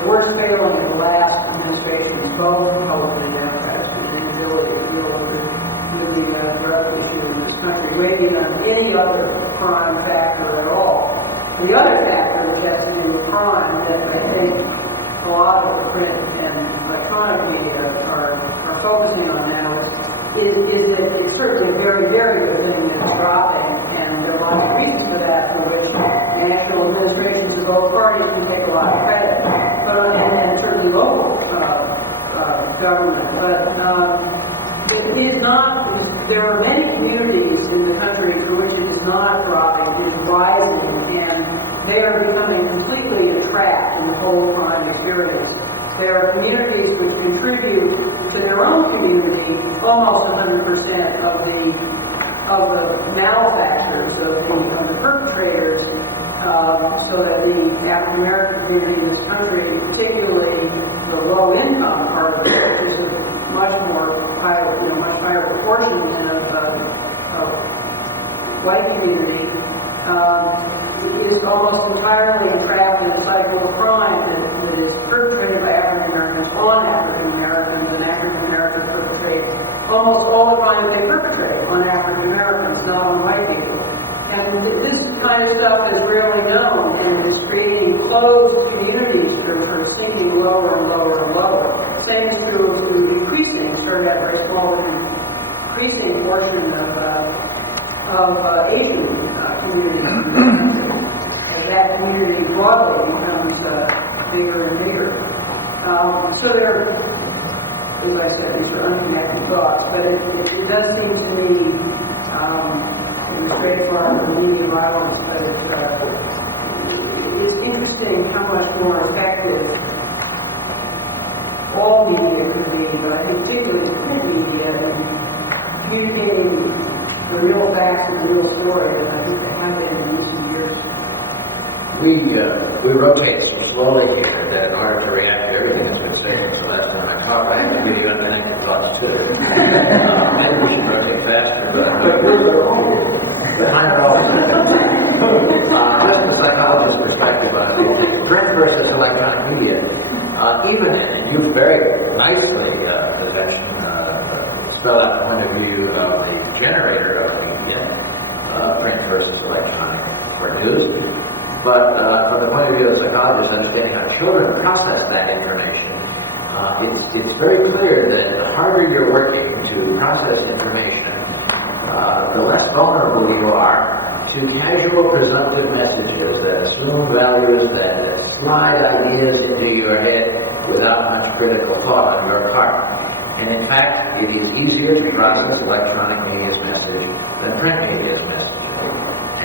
The worst failing of the last administration, both Republican and Democrats, is the inability to deal with the drug issue in this country, weighing on any other crime factor at all. The other factor, which has to do with crime, that I think a lot of the print and electronic media are focusing on now is that it's certainly a very, very good thing that it's dropping, and there are a lot of reasons for that, for which national administrations of both parties can take a lot of credit, and certainly local government. But it is not, there are many communities in the country for which it is not dropping, it is rising, and they are becoming completely entrapped in the whole crime experience. There are communities which contribute to their own community almost 100% of the malefactors, of the perpetrators, so that the African American community in this country, particularly the low income part of it, is much higher proportion of white community is almost entirely entrapped in a cycle of crime that is perpetrated by African Americans on African Americans, and African Americans perpetrate almost all the crimes they perpetrate on African Americans, not on white people. And this kind of stuff is rarely known, and is creating closed communities that are sinking lower and lower and lower. Same is true of increasing, started out very small, but increasing portion of Asian communities. And that community broadly becomes bigger and bigger. So there, as I said, these are unconnected thoughts, but it does seem to me, in the great part of the media violence, that it's interesting how much more effective all media could be, but I think particularly print media, in communicating the real facts and the real story, and I think they have been in recent years. We rotate so slowly here that in order to react to everything that's been said since the last time I talked, I have to give you unconnected thoughts too. Maybe we should rotate faster, but behind it all. Just the psychologist's perspective on it. Print versus electronic media. Even, and you very nicely, spell out the point of view of the generator of media, print versus electronic produced. But from the point of view of psychologists, understanding how children process that information, it's very clear that the harder you're working to process information, the less vulnerable you are to casual presumptive messages that assume values, that slide ideas into your head without much critical thought on your part. And in fact, it is easier to process electronic media's message than print media's message.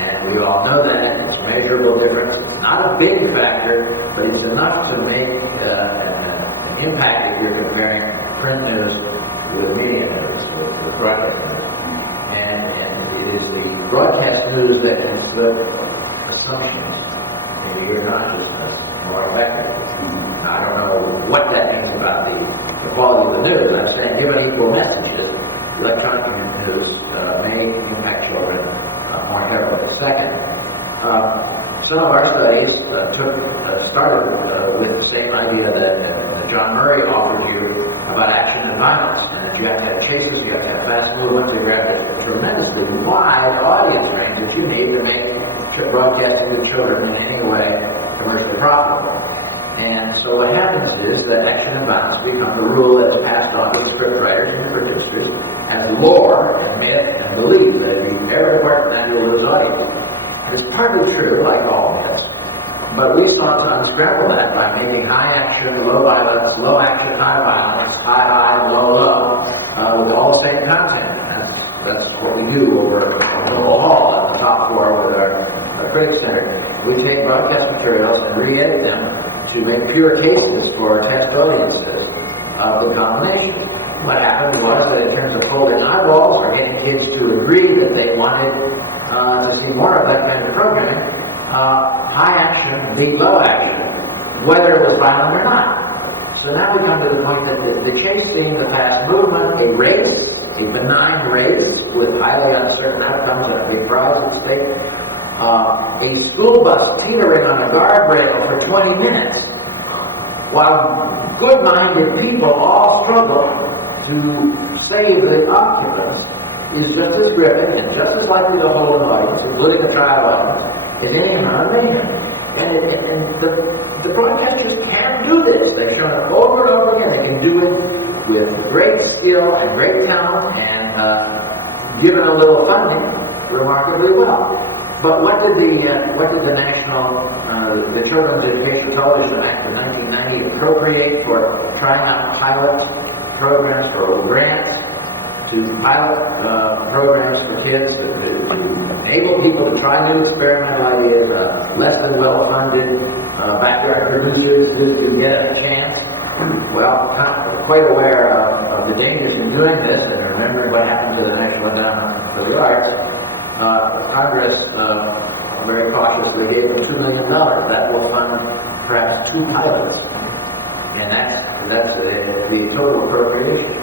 And we all know that. It's a measurable difference. Not a big factor, but it's enough to make an impact if you're comparing print news with media news, with broadcast news. And it is the broadcast news that can slip assumptions into your consciousness more effectively. Now, I don't know what that means about the quality of the news. I'm saying given equal messages, electronic news may impact children more heavily. Second, some of our studies started with the same idea that John Murray offered you about action and violence, and that you have to have chases, you have to have fast movement, you have to have a tremendously wide audience range that you need to make broadcasting to children in any way commercially profitable. And so what happens is that action and violence become the rule that is passed on to the script writers and the producers as lore and myth and belief that if you ever depart from that, you'll lose audience. And it's partly true, like all myths, but we sought to unscramble that by making high action, low violence, low action, high violence, high, low, with all the same content. That's what we do over the hall at the top floor with our Critics Center. We take broadcast materials and re-edit them to make pure cases for test audiences of the combination. What happened was that in terms of holding eyeballs or getting kids to agree that they wanted to see more of that kind of programming, high action beat low action, whether it was violent or not. So now we come to the point that the chase being the fast movement, a race, a benign race with highly uncertain outcomes and a big prize at stake, a school bus teetering on a guardrail for 20 minutes, while good-minded people all struggle to save the occupants, is just as gripping and just as likely to hold an audience, including a trial audience, in any amount of mayhem. And the broadcasters can do this. They've shown it over and over again. They can do it with great skill and great talent, and given a little funding, remarkably well. But what did the the Children's Education Television Act of 1990 appropriate for trying out pilot programs, for grants to pilot programs for kids to enable people to try new experimental ideas, less than well-funded backyard producers who get a chance? Well, quite aware of the dangers in doing this, and remembering what happened to the National Endowment for the Arts, Congress very cautiously gave them $2 million. That will fund perhaps 2 pilots, and that's the total appropriation.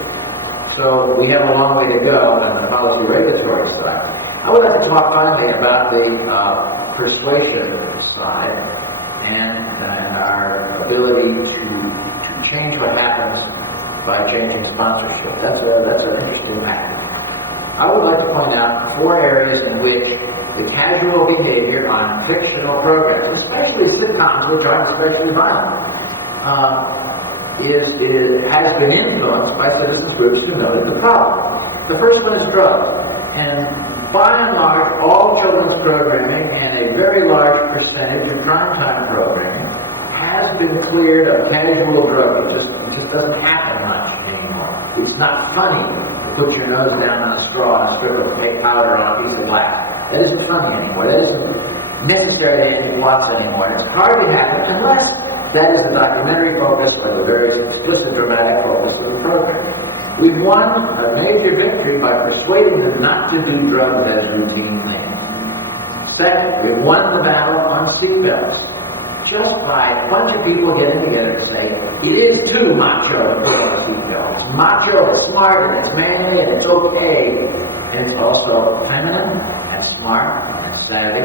So we have a long way to go on the policy regulatory side. I would like to talk finally about the persuasion side and our ability to change what happens by changing sponsorship. That's an interesting matter. I would like to point out 4 areas in which the casual behavior on fictional programs, especially sitcoms, which are especially violent, has been influenced by citizens groups who know it's a problem. The first one is drugs. And by and large, all children's programming and a very large percentage of primetime programming has been cleared of casual drug use. It just doesn't happen much anymore. It's not funny to put your nose down on a straw and a strip of fake powder on a piece of glass. That isn't funny anymore. That isn't necessary to end plots anymore. It's hardly happens unless that is the documentary focus or the very explicit dramatic focus of the program. We've won a major victory by persuading them not to do drugs as routine things. Second, we've won the battle on seatbelts. Just by a bunch of people getting together to say, it is too macho to put on a seatbelt. It's macho, it's smart, and it's manly, and it's okay. And it's also feminine, and smart, and savvy,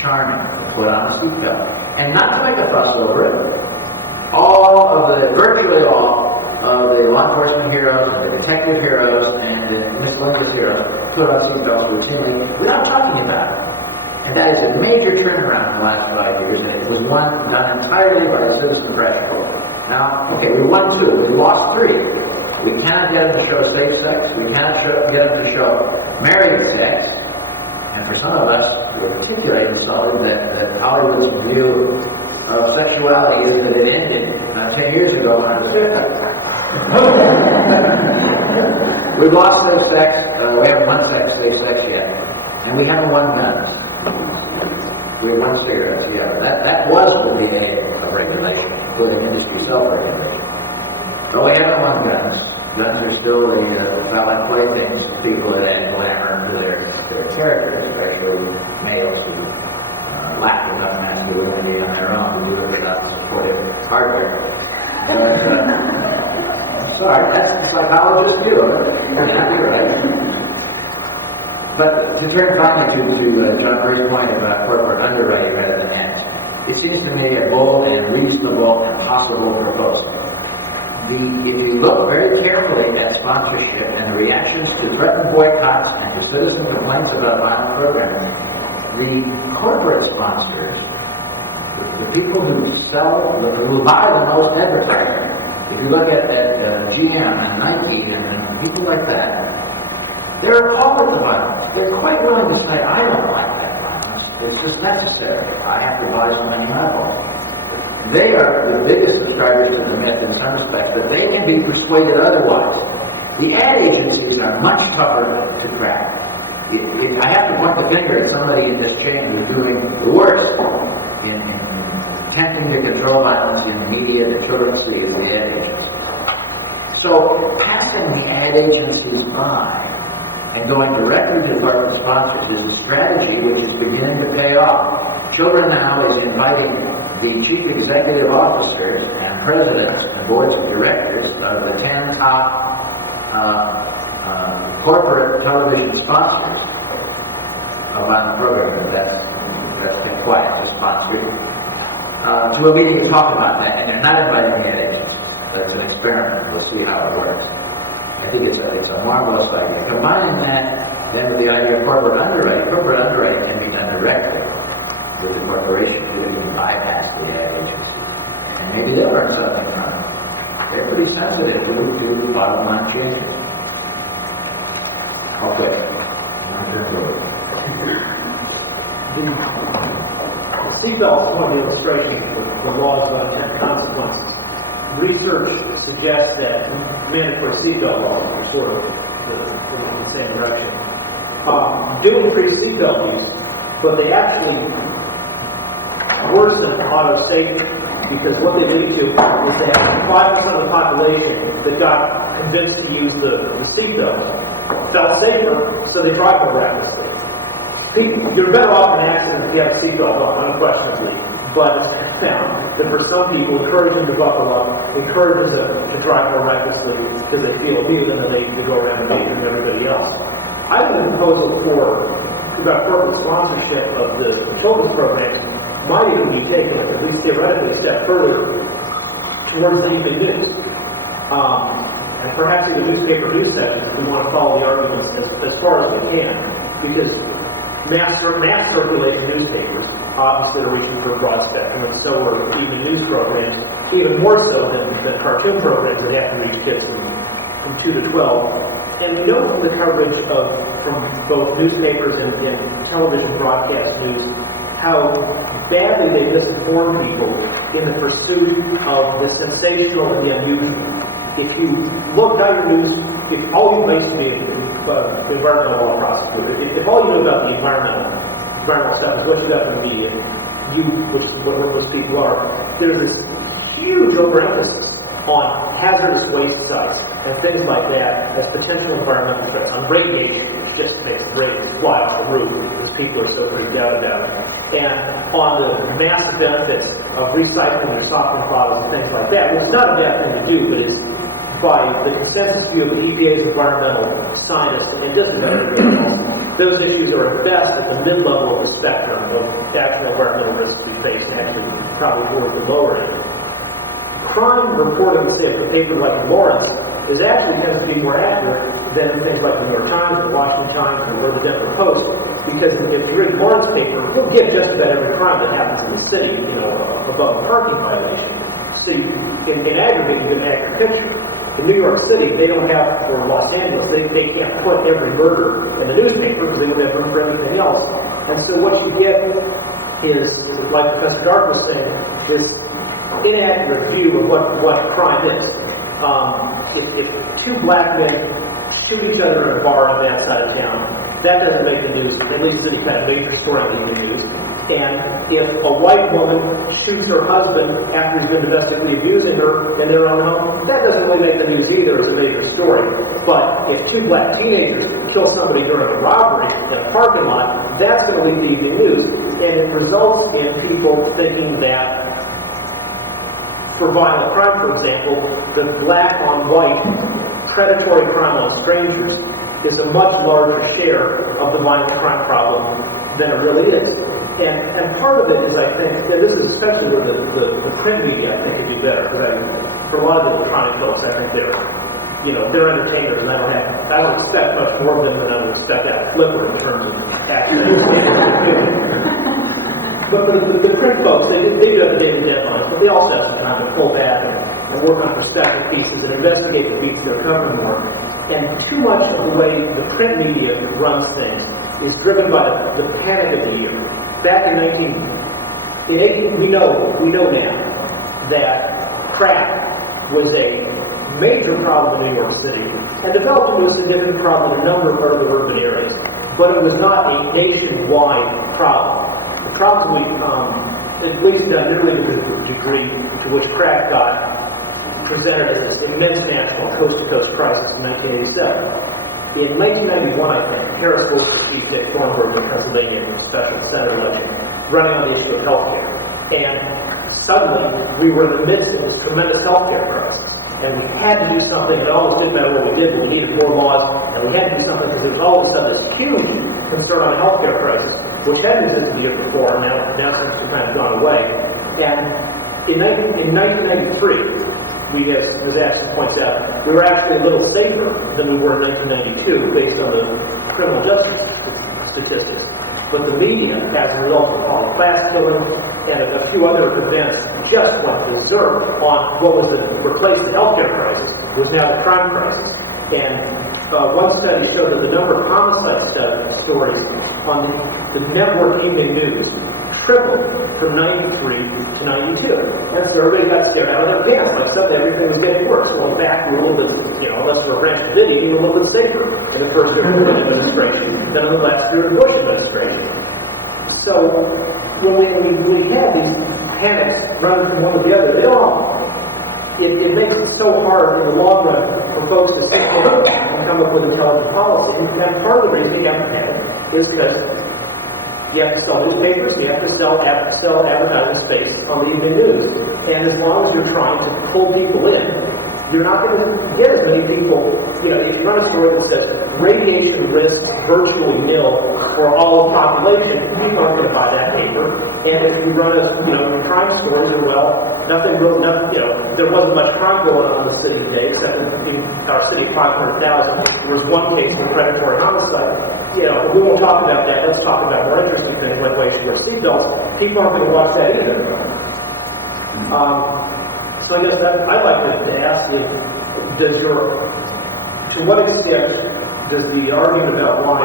charming to put on a seatbelt. And not to make a fuss over it. Virtually all of the law enforcement heroes, and the detective heroes, and the miscellaneous heroes put on seatbelts routinely without talking about it. And that is a major turnaround in the last 5 years, and it was done entirely by citizen pressure. Now, okay, we won 2, we lost 3. We cannot get them to show safe sex, we cannot get them to show married sex, and for some of us, we're particularly insulted that Hollywood's view of sexuality is that it ended 10 years ago when I was 50. We've lost safe sex, we haven't won safe sex yet, and we haven't won guns. We won cigarettes, yeah. That was the DNA of regulation, including industry self-regulation. But we haven't won guns. Guns are still the phallic playthings of people that add glamour to their character, especially males who lack enough masculinity on their own to do it without the supportive partner. Sorry, that's psychologists do it. You're right. But to turn finally to John Murray's point about corporate underwriting rather than ads, it seems to me a bold and reasonable and possible proposal. If you look very carefully at sponsorship and the reactions to threatened boycotts and to citizen complaints about violent programming, the corporate sponsors, the people who buy the most advertising, if you look at GM and Nike and people like that, they're appalled at the violence. They're quite willing to say, I don't like that violence. It's just necessary. I have to buy so many medals. They are the biggest subscribers to the myth in some respects, but they can be persuaded otherwise. The ad agencies are much tougher to crack. I have to point the finger at somebody in this chain who's doing the worst in attempting to control violence in the media that children see in the ad agencies. So passing the ad agencies by and going directly to corporate sponsors is a strategy which is beginning to pay off. Children now is inviting the chief executive officers and presidents and boards of directors of the 10 top corporate television sponsors of on the program that's been quiet to sponsor to a meeting to talk about that, and they're not inviting the ad agencies. That's an experiment. We'll see how it works. I think it's a marvelous idea. Combining that then with the idea of corporate underwriting can be done directly with the corporation. You can bypass the ad agency. And maybe they'll learn something from it. They're pretty sensitive to bottom line changes. Okay. The seatbelt is one of the illustrations of the laws of unintended consequences. Research suggests that mandatory seatbelt laws are sort of in the same direction. Do increase seatbelt use, but they actually worsen auto safety because what they lead to is they have 5% of the population that got convinced to use the seatbelt, felt safer, so they drive more recklessly. You're better off in an accident if you have a seatbelt on, unquestionably, but it's found. that for some people encourage them to buckle up, encourage them to drive more recklessly because they feel immediately that they go around endangering everybody else. I have a proposal about corporate sponsorship of the children's programs might even be taken, at least theoretically, a step further towards the evening news. And perhaps in the newspaper news section, if we want to follow the argument as far as we can, because mass circulation newspapers obviously are reaching for a broad spectrum, and so are evening news programs, even more so than cartoon programs that have to reach kids from 2 to 12. And we know from the coverage from both newspapers and television broadcast news how badly they misinform people in the pursuit of the sensational and the unusual. If you look at your news, if all you used to be environmental law prosecutor, if all you know about the environmental stuff is what you got from the media, which is what most people are, there's this huge overemphasis on hazardous waste sites and things like that as potential environmental threats, on radiation, which just makes the radiation fly off the roof because people are so freaked out about it, and on the massive benefits of recycling your soft drink bottles and things like that, which is not a bad thing to do, but it's by the consensus view of the EPA's environmental scientists and just about everybody else. Those issues are at best at the mid-level of the spectrum of actual environmental risks we face, and actually probably toward the lower end. Crime reporting, say, of a paper like Lawrence is actually tends to be more accurate than things like the New York Times, the Washington Times, or the Denver Post, because if you read Lawrence paper, you'll get just about every crime that happens in the city, above a parking violation. So in aggregate, you get an accurate picture. In New York City, they don't have, or Los Angeles, they can't put every murder in the newspaper because they would have room for everything else. And so what you get is, like Professor Dark was saying, this inaccurate view of what crime is. If two black men shoot each other in a bar on a bad side of town, that doesn't make the news, at least any kind of major story in the news. And if a white woman shoots her husband after he's been domestically abusing her in their own home, that doesn't really make the news either as a major story. But if two black teenagers kill somebody during a robbery in a parking lot, that's going to lead the evening news. And it results in people thinking that for violent crime, for example, the black on white predatory crime on strangers is a much larger share of the violent crime problem than it really is. And part of it is, I think, and this is especially where the print media, I think, could be better, because for a lot of the electronic folks, I think they're entertainers, and I don't expect much more of them than I would expect out of Flipper in terms of actually entertaining. But for the print folks, they do have the daily deadlines, but they also have some time to pull back and work on perspective pieces and investigate the beats they're covering more. And too much of the way the print media runs things is driven by the panic of the year. Back in 18, we know now that crack was a major problem in New York City and developed into a significant problem in a number of other urban areas. But it was not a nationwide problem. The problem at least nearly to the degree to which crack got presented as an immense national coast-to-coast crisis in 1987. In 1991, I think, Harris Bush received Dick Thornburg in Pennsylvania as a special senator election, running on the issue of health care. And suddenly, we were in the midst of this tremendous health care crisis. And we had to do something. It almost didn't matter what we did, but we needed more laws. And we had to do something because there was all of a sudden this huge concern on the health care crisis, which had existed the year before, and now it's kind of gone away. And in 1993, as Acheson points out, we were actually a little safer than we were in 1992 based on the criminal justice statistics. But the media, as a result of all the class killings and a few other events, just went berserk on what was replaced the healthcare crisis was now the crime crisis. And one study showed that the number of homicide stories on the network evening news tripled from 93 to 92. And so everybody got scared out of their pants. Like stuff, everything was getting worse. Well, back we were a little bit, unless we're a branch of Diddy, we were a little bit safer in the first year of the Bush administration than in the last year of the Bush administration. So when we had these panics running from one to the other, it makes it so hard in the long run for folks to think and come up with intelligent policy. And part of the reason you have to panic is because You have to sell newspapers, you have to sell advertising space on the evening news. And as long as you're trying to pull people in, you're not going to get as many people. You know, if you run a story that says radiation risk virtually nil for all the population, people aren't going to buy that paper. And if you run a, crime story, then nothing, there wasn't much crime going on in the city today, except in our city of 500,000, there was one case for predatory homicide. We won't talk about that. Let's talk about more interesting things like waste or seatbelts. People aren't going to watch that either. So I guess I'd like to ask you, to what extent does the argument about why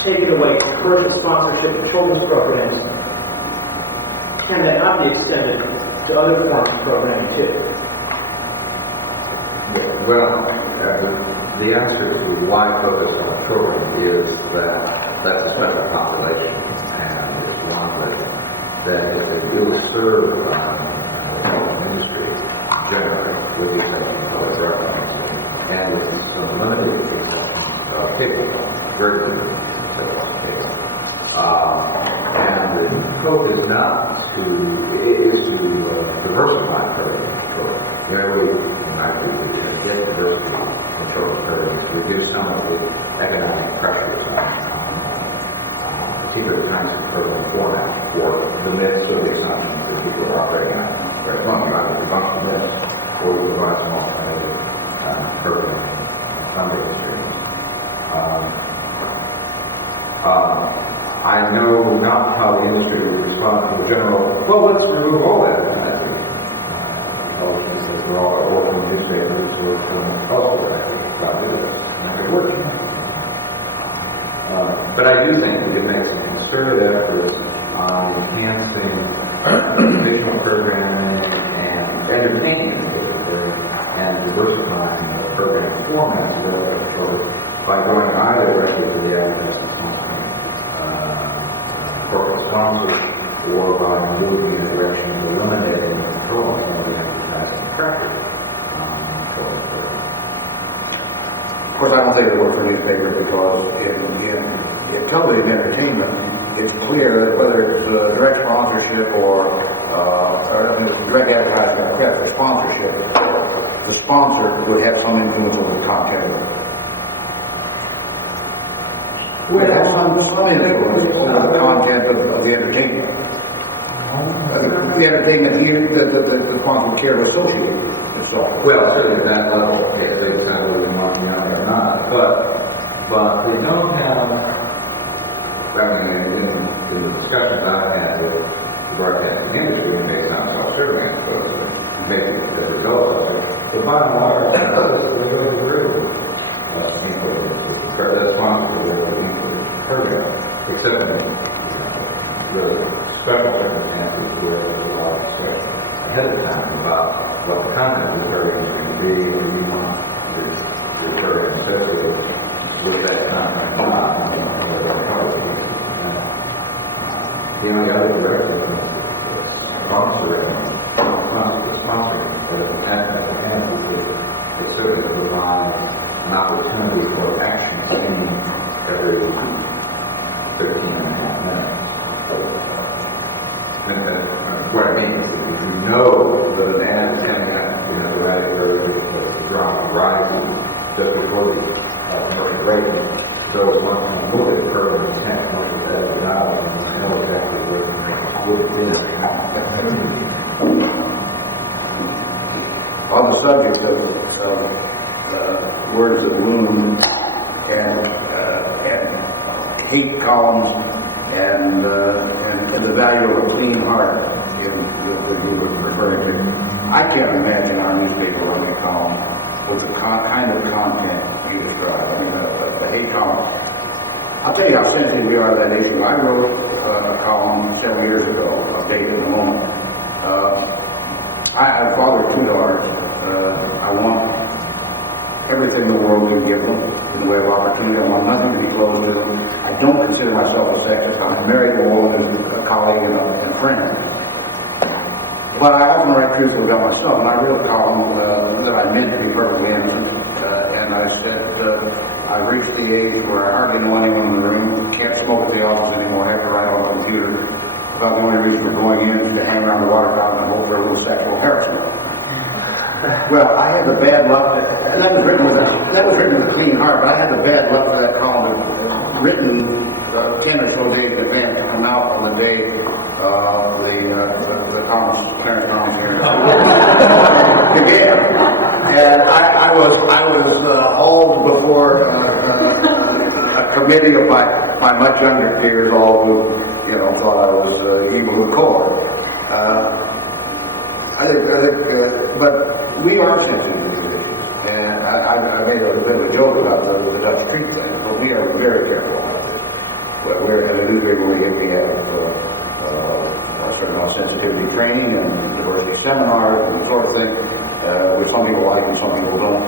taking away commercial sponsorship of children's programs, can that not be extended to other forms of programming too? Well, the answer to why focus on children is that that's a special population, and it's one that is a ill served industry generally, with the exception of other reference, and with some limited cable, very limited cable. And the hope is not to diversify programs. We get diversity in children's programs, reduce some of the economic pressures on secret transfer program format for the myths or the assumptions that people are operating on. Right, one, you either debunk the myths or you provide some alternative program funding streams. I know not how the industry would respond to the general, well, let's remove all that. Television says we're all working newspapers or from elsewhere about this. Not going to work. But I do think we can make some concerted efforts on enhancing educational programming and entertainment and diversifying the program formats by going either directly to the advertising corporate sponsors or by moving in the direction of eliminating and controlling some of the advertising pressure Of course, I don't think it works for newspapers because in television entertainment, it's clear that whether it's direct sponsorship or direct advertising or sponsorship, the sponsor would have some influence over the content of it. Would have some influence over the content of the entertainment. The entertainment here, the quantum care associated with itself. Well, certainly at that level, if they decide whether they want to be on there or not. But they don't have, in the discussions I've had with the broadcasting industry, and they've not self-serving, I suppose, maybe as a result of it, the bottom line is that they really agree with the sponsor of the program, except in really special circumstances where there's a lot of discussion ahead of time about what the content of the program is going to be, and you want your program associated with that content or not. The only other direction is sponsoring, but it has to end because it certainly provides an opportunity for action every 13 and a half minutes. What I mean is we know that an ad is coming out, the drop rises just before the commercial break. So as long as you look at the program, it's $10 commercial dollars, and you know exactly where it's in. On the subject of words that loom and hate columns and the value of a clean heart that you were referring to, I can't imagine our newspaper running a column with the kind of content you described. I mean, the hate column. I'll tell you how sensitive we are to that issue. I wrote a column several years ago, updated in a moment. I fathered 2 daughters. I want everything the world can give them in the way of opportunity. I want nothing to be closed to them. I don't consider myself a sexist. I'm married to a woman who's a colleague and a friend. But I often write truthfully about myself, and I wrote a column that I meant to be perfectly innocent. And I said, I've reached the age where I hardly know anyone in the room, can't smoke at the office about the only reason we're going in is to hang around the water fountain and hope for a little sexual harassment. Well, I had the bad luck that was written with a clean heart, but I had the bad luck that I called it written 10 or so days in advance to come out on the day the Clarence Thomas hearing began. And I was hauled before a committee of my much younger peers, all who, thought I was evil and cold. I think, but we are sensitive to these issues. And I made a bit of a joke about the Dutch Creek thing, but we are very careful about this. And it is regularly if we have certain amount of sensitivity training and diversity seminars and the sort of thing, which some people like and some people don't.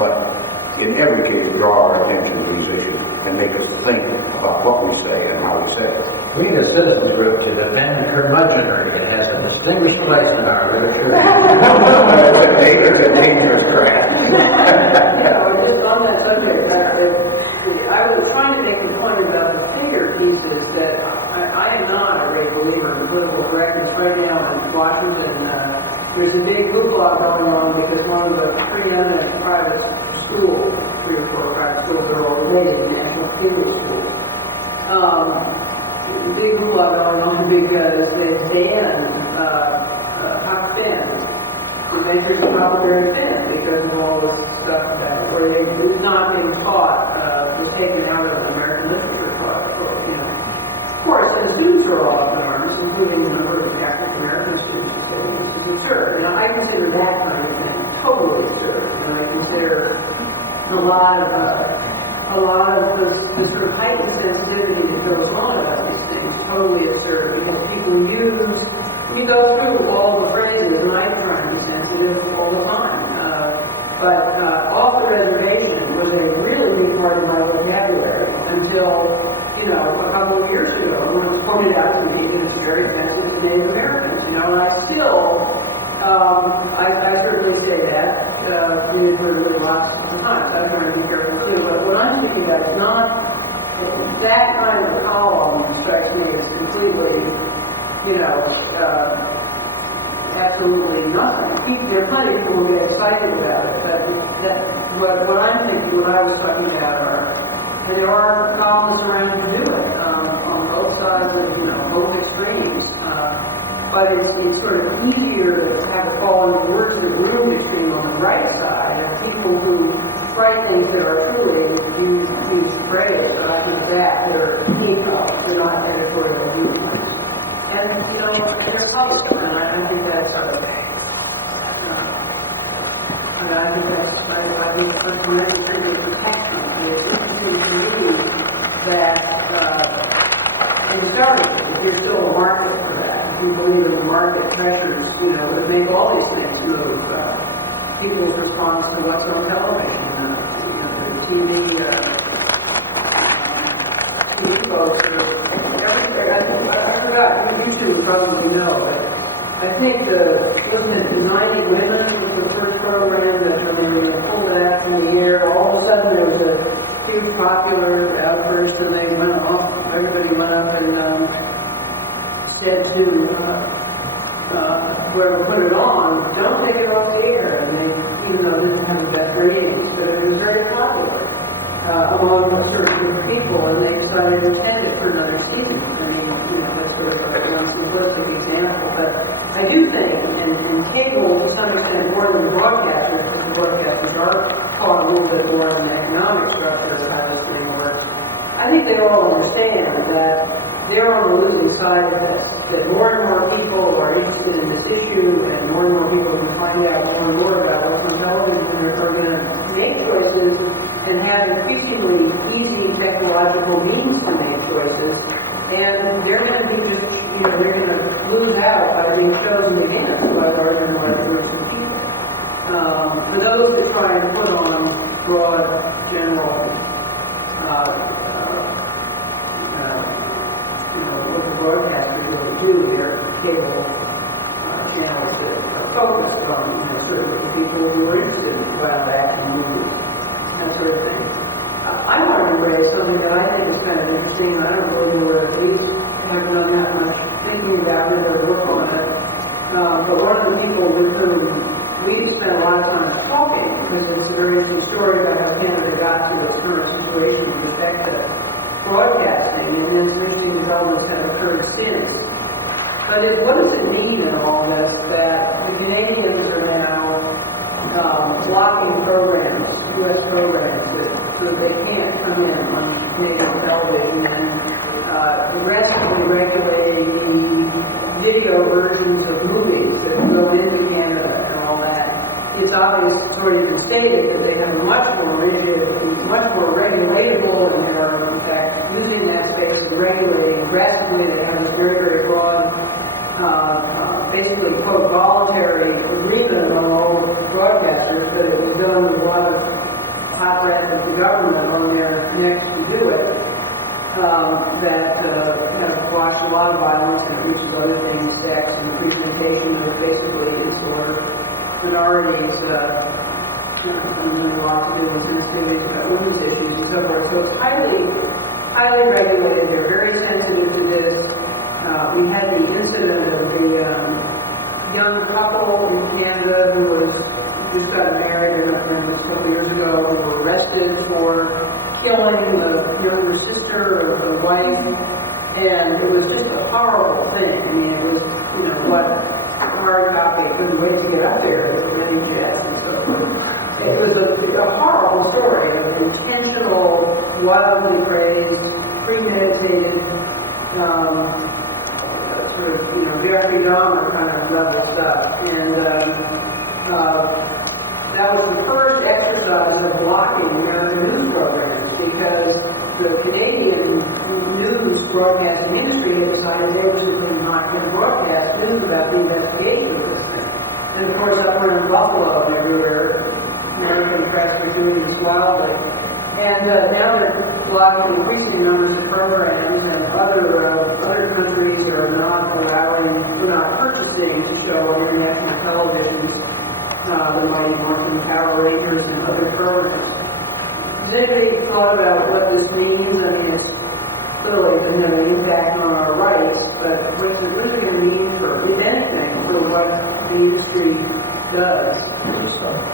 But in every case, draw our attention to these issues and make us think about what we say and how we say it. We need a citizens group to defend curmudgeonry. It has a distinguished place in our literature. It's a dangerous craft. Just on that subject, I was trying to make the point about the figure pieces that I am not a great believer in political correctness. Right now in Washington, there's a big hoopla going on because one of the three eminent private schools, 3 or 4 private schools are all related, national community schools. Big hoopla going on because they ban hot fins. The ventures of popular fin because of all the stuff that where it's not being taught, was taken out of the American literature class. Of course, the students are all up in arms, including a number of African American students. It's absurd. I consider that kind of thing totally absurd. I consider a lot of the sort of heightened sensitivity that goes on about these things totally absurd because people you go through all the phrases, and I try to be sensitive all the time. But off the reservation was a really big part of my vocabulary until, a couple of years ago when it was pointed out to me that it's very offensive to Native Americans. And I still, I certainly say that. We've heard it lots of times. I'm trying to be careful too. But what I'm speaking about is not that kind of column strikes me as completely absolutely nothing. There are plenty of people who get excited about it, but what I'm thinking, what I was talking about and there are columns around to do it on both sides of both extremes. But it's sort of easier to have it fall into the worst of the room extreme on the right side, and people who write things that are truly use phrase that are they're not editorial viewpoints. And, they're public, and I think that's, I think that's tremendously protection. It's interesting to me that, if there's still a market for that, if you believe in the market pressures, would make all these things move. People's response to what's on television, the TV folks, I forgot, you two probably know, but I think wasn't it the 90 Women was the first program that when they pulled that from the air, all of a sudden there was a huge popular outburst and they went off, everybody went up and said to whoever put it on, don't take it off the air. And even though this has the best ratings, but it was very popular among a certain group of people, and they decided to extend it for another season. That's sort of one simplistic example. But I do think, in cable, to some extent, more than the broadcasters, because the broadcasters are taught a little bit more on the economic structure of how this thing works, I think they all understand that they're on the losing side of this, that more and more people are interested in this issue, and more people can find out more and more about what's on television, and are going to make choices and have increasingly easy technological means to make choices, and they're going to be just, they're going to lose out by being chosen again by larger and larger groups of people. For those that try and put on broad, general, what the broadcasters really do, their cable channels that are focused on, sort of the people who are interested in wild action movies, that sort of thing. I wanted to raise something that I think is kind of interesting. I don't really know where it is. I haven't done that much thinking about it or work on it. But one of the people with whom we spent a lot of time talking, because it's a very interesting story about how Canada got to its current situation with respect to broadcasting, and then some interesting developments have occurred since. But what does it mean in all this that the Canadians are now blocking programs, U.S. programs, so they can't come in on Canadian television and aggressively regulating the video versions of movies that go into Canada and all that? It's obvious, it's already been stated, that they have a much more rigid, much more regulatable, and they are in fact using that space to regulating aggressively. They have this very, very broad, basically quote, voluntary agreement among all broadcasters, but it was done with a lot of hot breath of the government on their necks to do it. That have watched a lot of violence and reaches other things, sex and presentation of basically insular minorities, and a lot to do with sensitivities about women's issues and so forth. So it's highly regulated. They're very sensitive to this. We had the incident of the young couple in Canada who was just got married a couple of years ago, who were arrested for killing the younger sister of the wife, and it was just a horrible thing. I mean, it was, what hard copy, I couldn't wait to get up there, there were many jets and so forth. It was a horrible story of intentional, wildly praised, premeditated, sort of, Jeffrey Dahmer kind of level stuff. And that was the first exercise of blocking American news programs, because the Canadian news broadcasting industry had decided they were simply not going to broadcast news about the investigation of this thing. And of course, up around Buffalo and everywhere, American press are doing this wildly. And now that blocking increasing numbers of programs, and other countries are not purchasing to show on international television the Mighty Morphin Power Rangers and other programs. Has anybody thought about what this means? I mean, it's clearly going to have an impact on our rights, but what's it going to mean for, if anything, for what the industry does?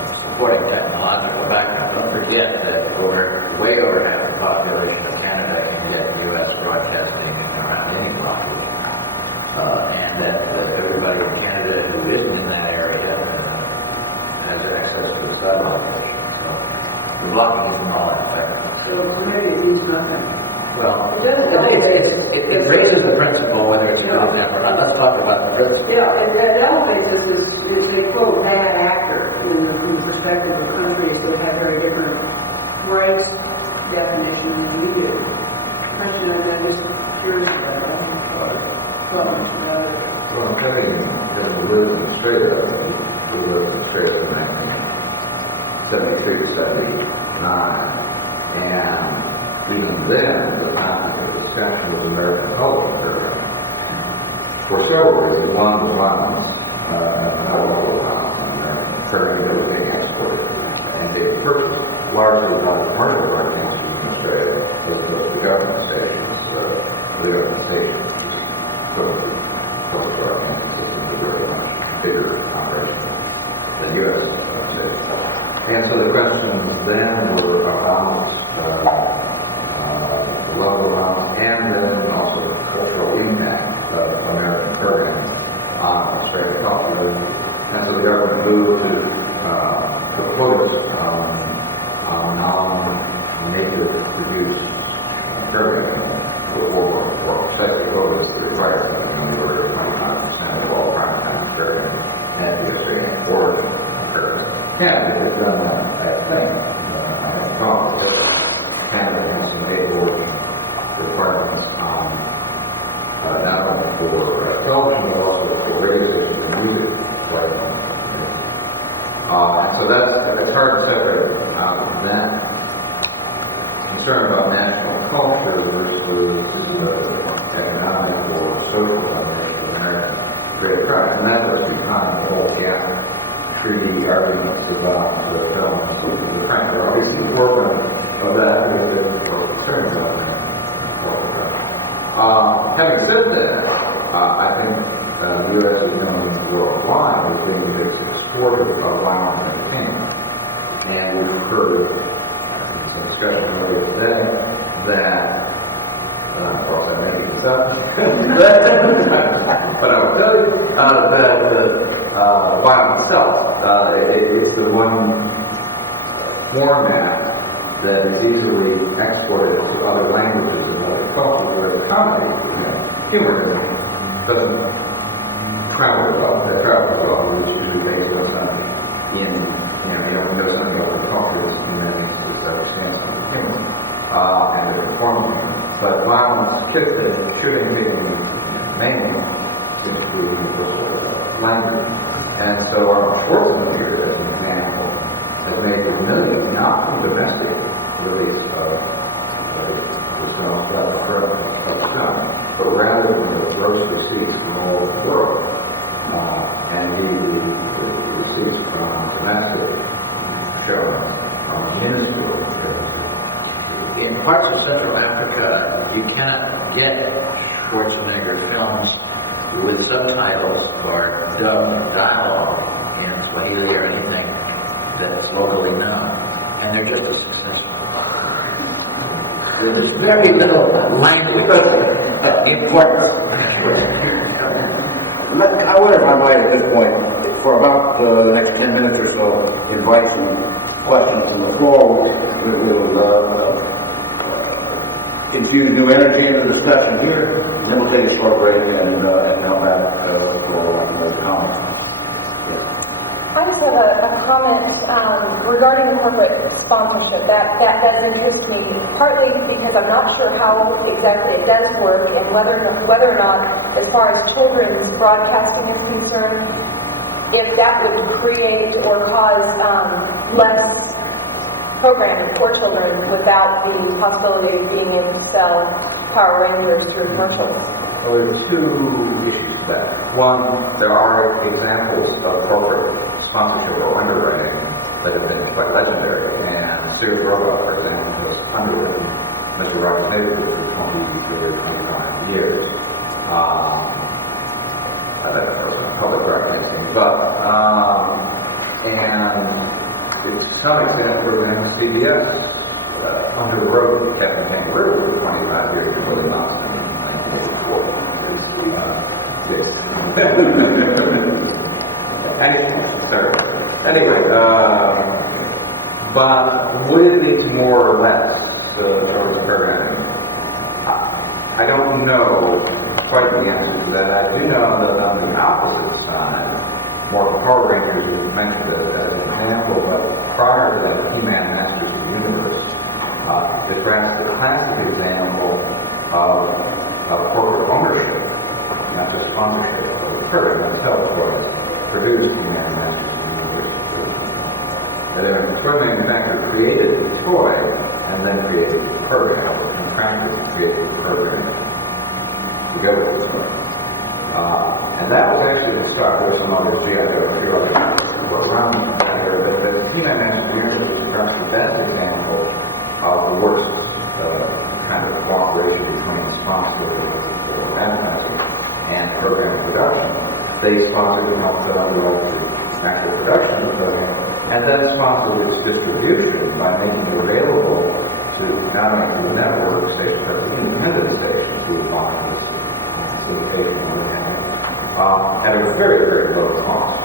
Supporting technological background. Don't forget that way over half the population of Canada can get U.S. broadcasting around any property. And that everybody in Canada who isn't in that area has access to the satellite station. So the blocking isn't all that effective. So maybe it means nothing. Well, it raises the principle whether it's good enough or not. Let's talk about the principle. Yeah, it elevates it as a quote bad actor in the perspective of countries that have very different rights definitions than we do. Question I'm just curious about. Well, having lived in Australia, we lived in Australia from 1973 to 79, and even then, the topic of discussion was American television program. For several reasons. One was violence, not all American program that was being exported and being purchased largely by the commercial broadcasters in Australia, as opposed to the government stations. The government stations, so the public broadcasting system is a very much bigger operation than U.S. stations. And so the questions then were about level amount, and then also the cultural impact of American programs on Australian culture. And so the government moved to focus on non-native produced programming for sexual focus required. We were 25% of all primetime programming had the Australian origin programming. Canada has done that, I think. I have problems with it. Canada has some native origin requirements not only for television but also for radio stations and music. And so it's hard to separate that concern about national culture versus economic or social foundation of American creative products. And that's what's behind the whole gap treaty arguments about the films. Frankly, are always in the forefront of that because we're concerned about that. Having said that, I of violence and entertainment. And we've heard some discussion earlier today that, of course, I made it up, but I will tell you that violence itself is the one format that is easily exported to other languages and other cultures, where comedy, humor, doesn't travel well. That travels well, which is usually based on something in, you don't know something about the cultures, and then it's just understand some humor and the performance humor. But violence, kicking, shooting, hitting, mainly seems to be universal language. And so our Schwarzenegger here, as an example, has made a million, not from domestic release of the film, but rather from the gross receipts from all over the world. And he receives from domestic show, from minuscule shows. In parts of Central Africa, you cannot get Schwarzenegger films with subtitles or dubbed dialogue in Swahili or anything that's locally known, and they're just as successful. There's very little language important. I wonder if I might at this point, for about the next 10 minutes or so, invite some questions from the floor. We'll infuse new energy into the discussion here, and then we'll take a short break and come back for the comments. I just have a comment regarding corporate sponsorship. That does interest me, partly because I'm not sure how exactly it does work, and whether or not, as far as children's broadcasting is concerned, if that would create or cause less programming for children without the possibility of being able to sell Power Rangers through commercials. Well, there's two issues to that. One, there are examples of corporate sponsorship or underwriting that have been quite legendary, and Sears Roebuck, for example, has underwritten Mr. Robert Neighborhood for 25 years. That's public broadcasting, but and to some extent, for example, CBS underwrote Captain Kangaroo for 25 years before they lost in 1984. Anyway, but would it lead to more or less children's programming? I don't know quite the answer to that. I do know that on the opposite side, more Power Rangers is mentioned as an example, but prior to that, He-Man Masters of the Universe is perhaps the classic example of corporate ownership, not just sponsorship. So the program itself was produced He-Man Masters of the Universe. That a toy manufacturer created the toy and then created the program, or contracted to create the program to go with the toy. And that was actually the start. There were some others, there were a few others that were around there, but the He-Man Engineers was perhaps the best example of the worst kind of cooperation between the sponsor or advertising and program production. They sponsored and helped underwrite the actual production of the program, and then sponsored its distribution by making it available to not only the network stations, but the independent stations who would buy this syndication at a very, very low cost.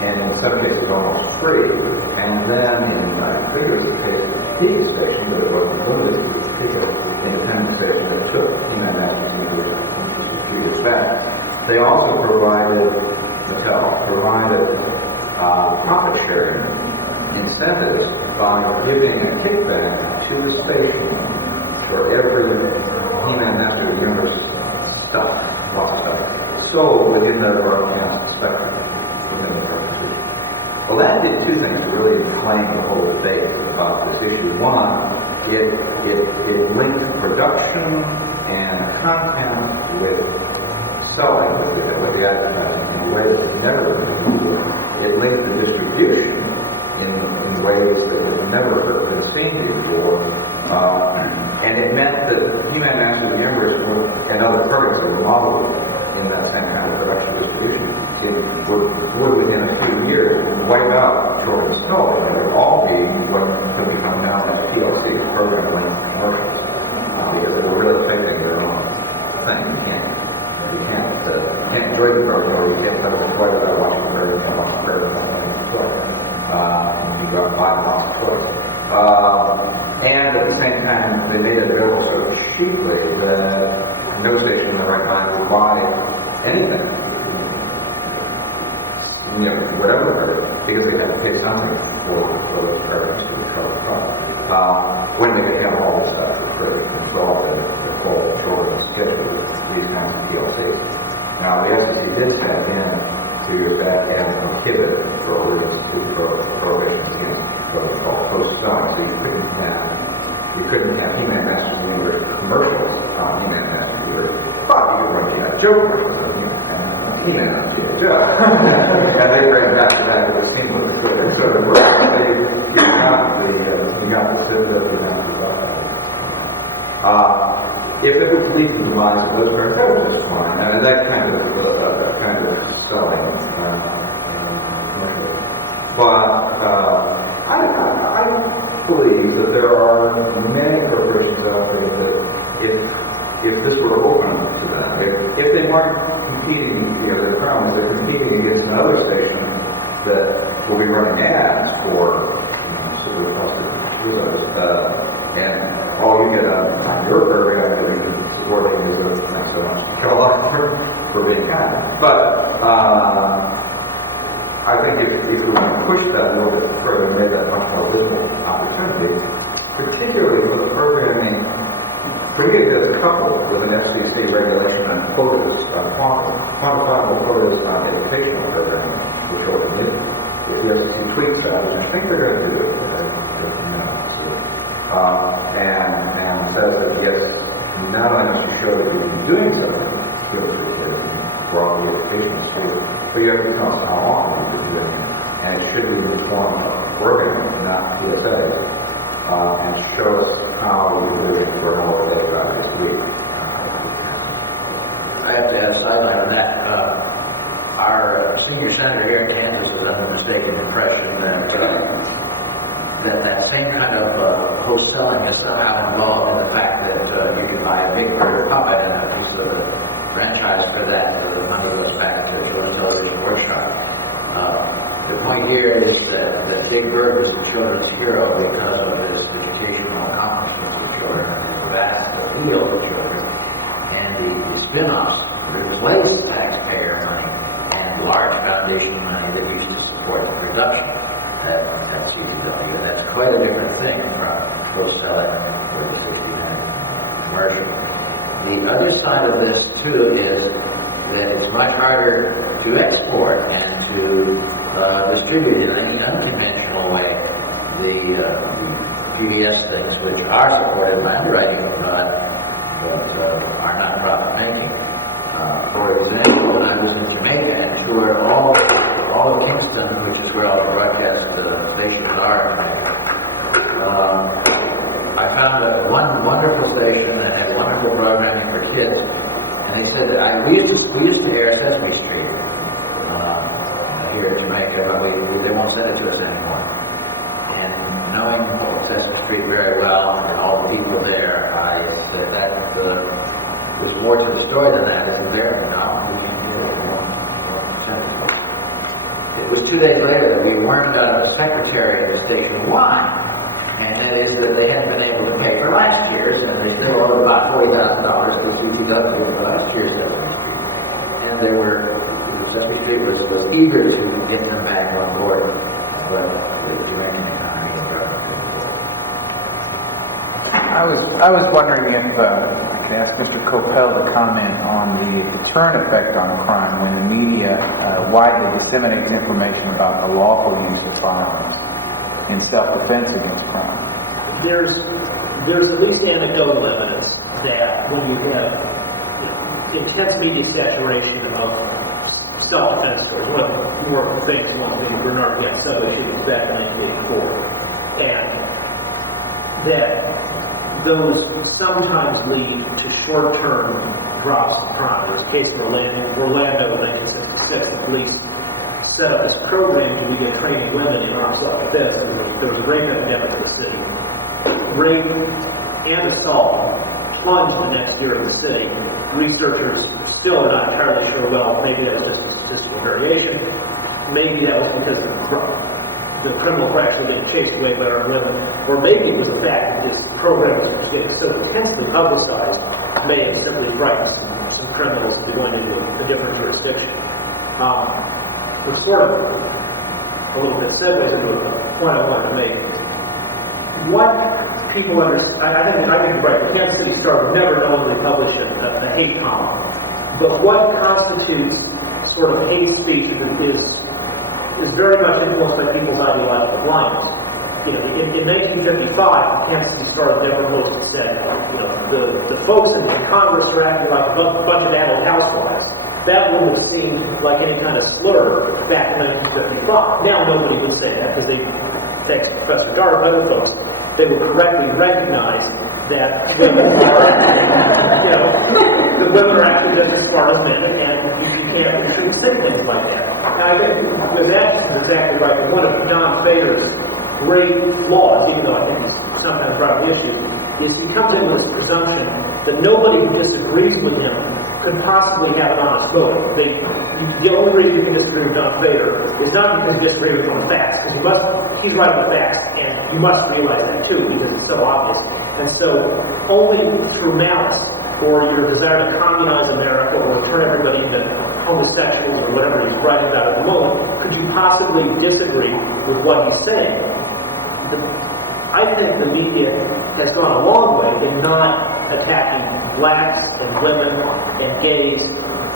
And in some cases almost free. And then in the case of the TV station, but it wasn't limited to the particular independent station that took He-Man Masters into a few years back, they also provided profit sharing incentives by giving a kickback to the station for every He-Man Masters of the Universe stuff, lots of stuff, sold within their broadcast spectrum, within the prostitution. Well, that did two things to really inflame the whole debate about this issue. One, it linked production and content with selling, with the advertising in a way that had never been before. It linked the distribution in ways that had never been seen before. And it meant that He-Man Masters of the Universe and other programs were modeled in that same kind of production distribution. would within a few years wipe out children's television. It would all be what could become now as TLC, program linked commercials, because they were really picking their own thing. You can't enjoy the program, or you can't have a choice about watching the program, and watch the program, and choice. You got 5 months of choice. And at the same time, they made it available so cheaply that no station in the right mind would buy anything. Whatever, because they had to pay something for those programs to cover the cost. When they could have all this stuff for free, control the whole children's schedule, these kinds of TLCs. Now, the FCC did step in 2 years back and prohibit prohibitions against what was called post-selling, so you couldn't have He-Man Masters of the Universe commercials on He-Man Masters of the Universe, but you could run G.I. Joe commercials, He-Man on G.I. Joe. And they ran back to the scheme with the Twitter, so it worked. You got the business, you got the if it was leaked in the minds of those parents, that was just fine. And that kind of selling. But I believe that there are many corporations out there that if this were open to them, if they weren't competing, the problem is they're competing against another station that will be running ads for super clusters, and all you get on your program that you can support it, thanks so much to Caroline for being kind. But I think if we want to push that a little bit further and make that much more visible opportunity, particularly for the programming, particularly as a couple with an FCC regulation on quotas, quantifiable quotas on educational programming for children. If the FCC tweaks that, which I think they're going to do, and says that you get not only must you show that you've been doing something, give us the kids for all the educational schools, but you have to tell us how often you've been doing it. And it should be in the form of programming, not PSA, and show us how you're doing it for an whole day about this week. I have to add a sideline on that. Our senior senator here in Kansas is under the mistaken impression that same kind of host-selling is somehow involved in the fact that you can buy a Big Bird puppet and a piece of the franchise for that, the money goes back to the Children's Television Workshop. The point here is that Big Bird is the children's hero because of his educational accomplishments of children and his vast appeal to children. And the spin-offs replace taxpayer money and large foundation money that used to support the production at CW. And that's quite a different thing from post-selling or the 60-minute commercial. The other side of this, too, is that it's much harder to export and to distribute in any unconventional way the PBS things, which are supported by underwriting, but are not profit making. For example, when I was in Jamaica and toured all of Kingston, which is where all the broadcast stations are, I found one wonderful station that had wonderful programming for kids. And they said, we used to air Sesame Street here in Jamaica, but they won't send it to us anymore. And knowing Sesame Street very well and all the people there, I said that there's more to the story than that. It was there now. We can't do it. It was 2 days later that we learned out of the secretary of the station why. And that is that they hadn't been able to pay for last year's, and they still owed about $40,000 to CTW for last year's Sesame Street. And Sesame Street was eager to get them back on board, but the Jamaican economy and government couldn't do it. I was wondering if I could ask Mr. Kopel to comment on the deterrent effect on crime when the media widely disseminates information about the lawful use of firearms in self-defense against crime. There's at least anecdotal evidence that when you have intense media saturation of self-defense stores, one of the more famous ones being Bernard Gat's subway shootings back in 1984, and that those sometimes lead to short-term drops in crime. There's a case in Orlando in 1976 1996, the police set up this program to begin training women in armed self-defense. There was a rape epidemic in the city. Rape and assault plunged the next year in the city. Researchers still are not entirely sure, well, maybe that was just a statistical variation. Maybe that was because the criminals were actually getting chased away by our women. Or maybe it was the fact that this program was getting so intensely publicized may have simply frightened some criminals into going into a different jurisdiction. Which sort of a little bit segues into a point I wanted to make. What people understand, I think you're right, the Kansas City Star would never knowingly publish a hate column. But what constitutes sort of hate speech is very much influenced by people's ideological blindness. You know, in 1955, the Kansas City Star never posted said, you know, the folks in Congress are acting like a bunch of adult housewives. That would have seemed like any kind of slur back in 1955. Now nobody would say that because they, thanks to Professor Darb and other folks, they would correctly recognize that women are, you know, the women are actually just as smart as men, and you shouldn't say things like that. And I think with that is exactly right. One of John Fader's great flaws, even though I think he's sometimes brought up the issue, is he comes in with this presumption that nobody who disagrees with him could possibly have an honest motive. The only reason you can disagree with John Fader is not because you disagree with him on the facts, because he's right on the facts, and you must realize that too, because it's so obvious. And so only through malice, or your desire to communize America, or turn everybody into homosexuals, or whatever he's writing about at the moment, could you possibly disagree with what he's saying. I think the media has gone a long way in not attacking blacks and women and gays,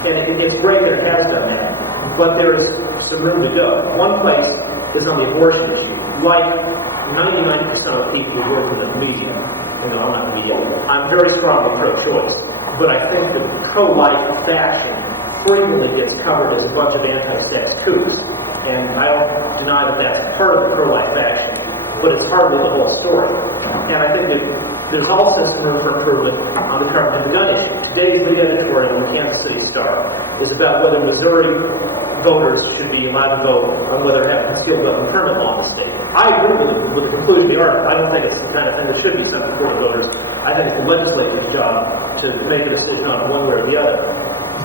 and it's great that it has done that, but there is some room to go. One place is on the abortion issue. Like 99% of people who work in the media, you know, I'm not the media, I'm very strongly pro-choice, but I think the pro-life faction frequently gets covered as a bunch of anti-sex coups, and I don't deny that that's part of the pro-life faction, but it's hardly the whole story. And I think that there's also some room for improvement on the coverage of the gun issue. Today's lead editorial in the Kansas City Star is about whether Missouri voters should be allowed to vote on whether to have concealed weapon permit law in the state. I agree with the conclusion of the article. I don't think it's the kind of thing that should be something for the voters. I think it's the legislature's job to make a decision on one way or the other.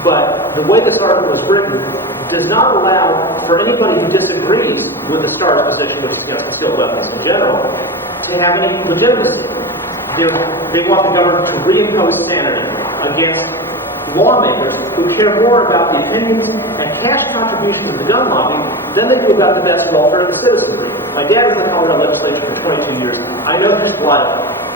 But the way this article is written does not allow for anybody who disagrees with the starting position, which is against concealed weapons in general, to have any legitimacy. They want the government to reimpose sanity against lawmakers who care more about the opinions and cash contributions of the gun lobby than they do about the best welfare of the citizenry. My dad was in the Colorado legislature for 22 years. I know there's a lot of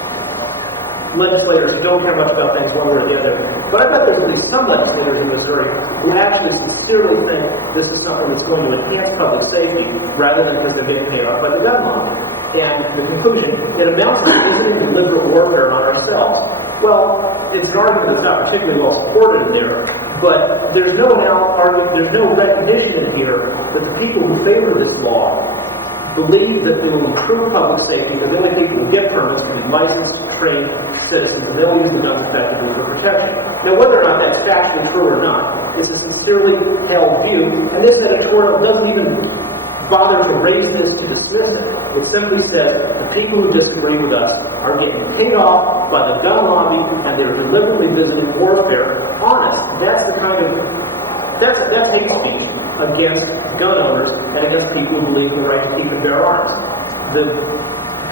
legislators who don't care much about things one way or the other. But I bet there's at least some legislators in Missouri who actually sincerely think this is something that's going to enhance public safety rather than because they're getting paid off by the gun lobby. And the conclusion, it amounts to visiting deliberate warfare on ourselves. Well, it's an argument that's not particularly well supported in there, but there's no recognition in here that the people who favor this law believe that they will improve public safety, because the only people who get permits will be licensed, trained citizens, and they'll use the guns effectively for protection. Now, whether or not that's factually true or not is a sincerely held view, and this editorial doesn't even bother to raise this to dismiss it. It simply says the people who disagree with us are getting paid off by the gun lobby, and they're deliberately visiting warfare on us. That's the kind of that's hate speech against gun owners and against people who believe in the right to keep and bear arms. The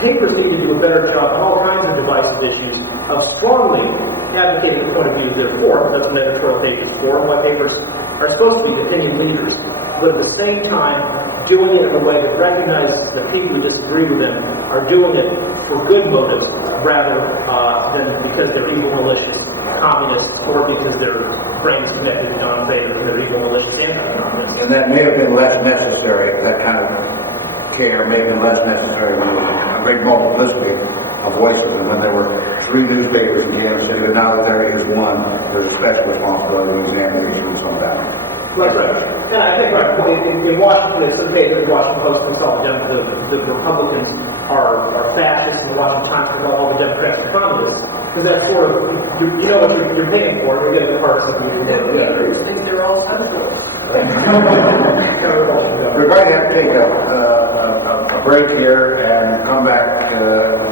papers need to do a better job on all kinds of divisive issues of strongly advocating the point of views they're for. That's what editorial page is for, and why papers are supposed to be opinion leaders. But at the same time, doing it in a way that recognizes that people who disagree with them are doing it for good motives rather than because they're evil, malicious communists, or because their brains connected to John Fader and they're evil, malicious anti-communists. And that may have been less necessary, that kind of care may have been less necessary when there was a great multiplicity of voices, and when there were 3 newspapers in Kansas City, but now that there is one, there's a special responsibility to examine the issues on that. Right. And I think in Washington, it's okay that the Washington Post can call the Republicans are fascists, and the Washington Times can call all the Democrats are communists. Because that's sort of, you know what you're paying for, you're getting the part of the Newspapers think they're all sensible. We're going to have to take a break here and come back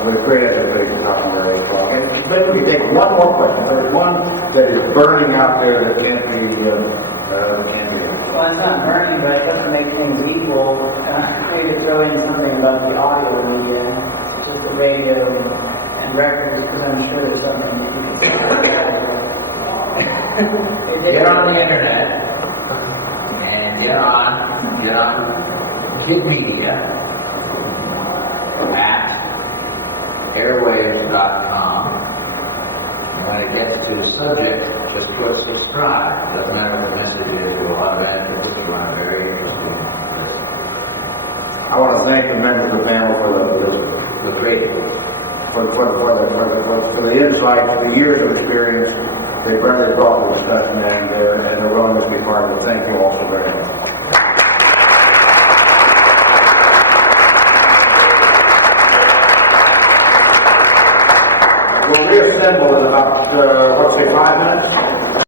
with great anticipation talking about 8 o'clock. And basically take one more question. There's one that is burning out there that can't be Well, it's not burning, but it doesn't make things equal. Maybe to throw in something about the audio media, just the radio and records, because I'm sure there's something that you can Get on the internet and get on Kid Media at airwaves.com. And when it gets to the subject, just put subscribe. Doesn't matter what the message is, we'll automatically put you on a very interesting list. I want to thank the members of the panel for The great. for the insight, for the years of experience they brought to the discussion and their willingness to be part of it. Thank you all so very much.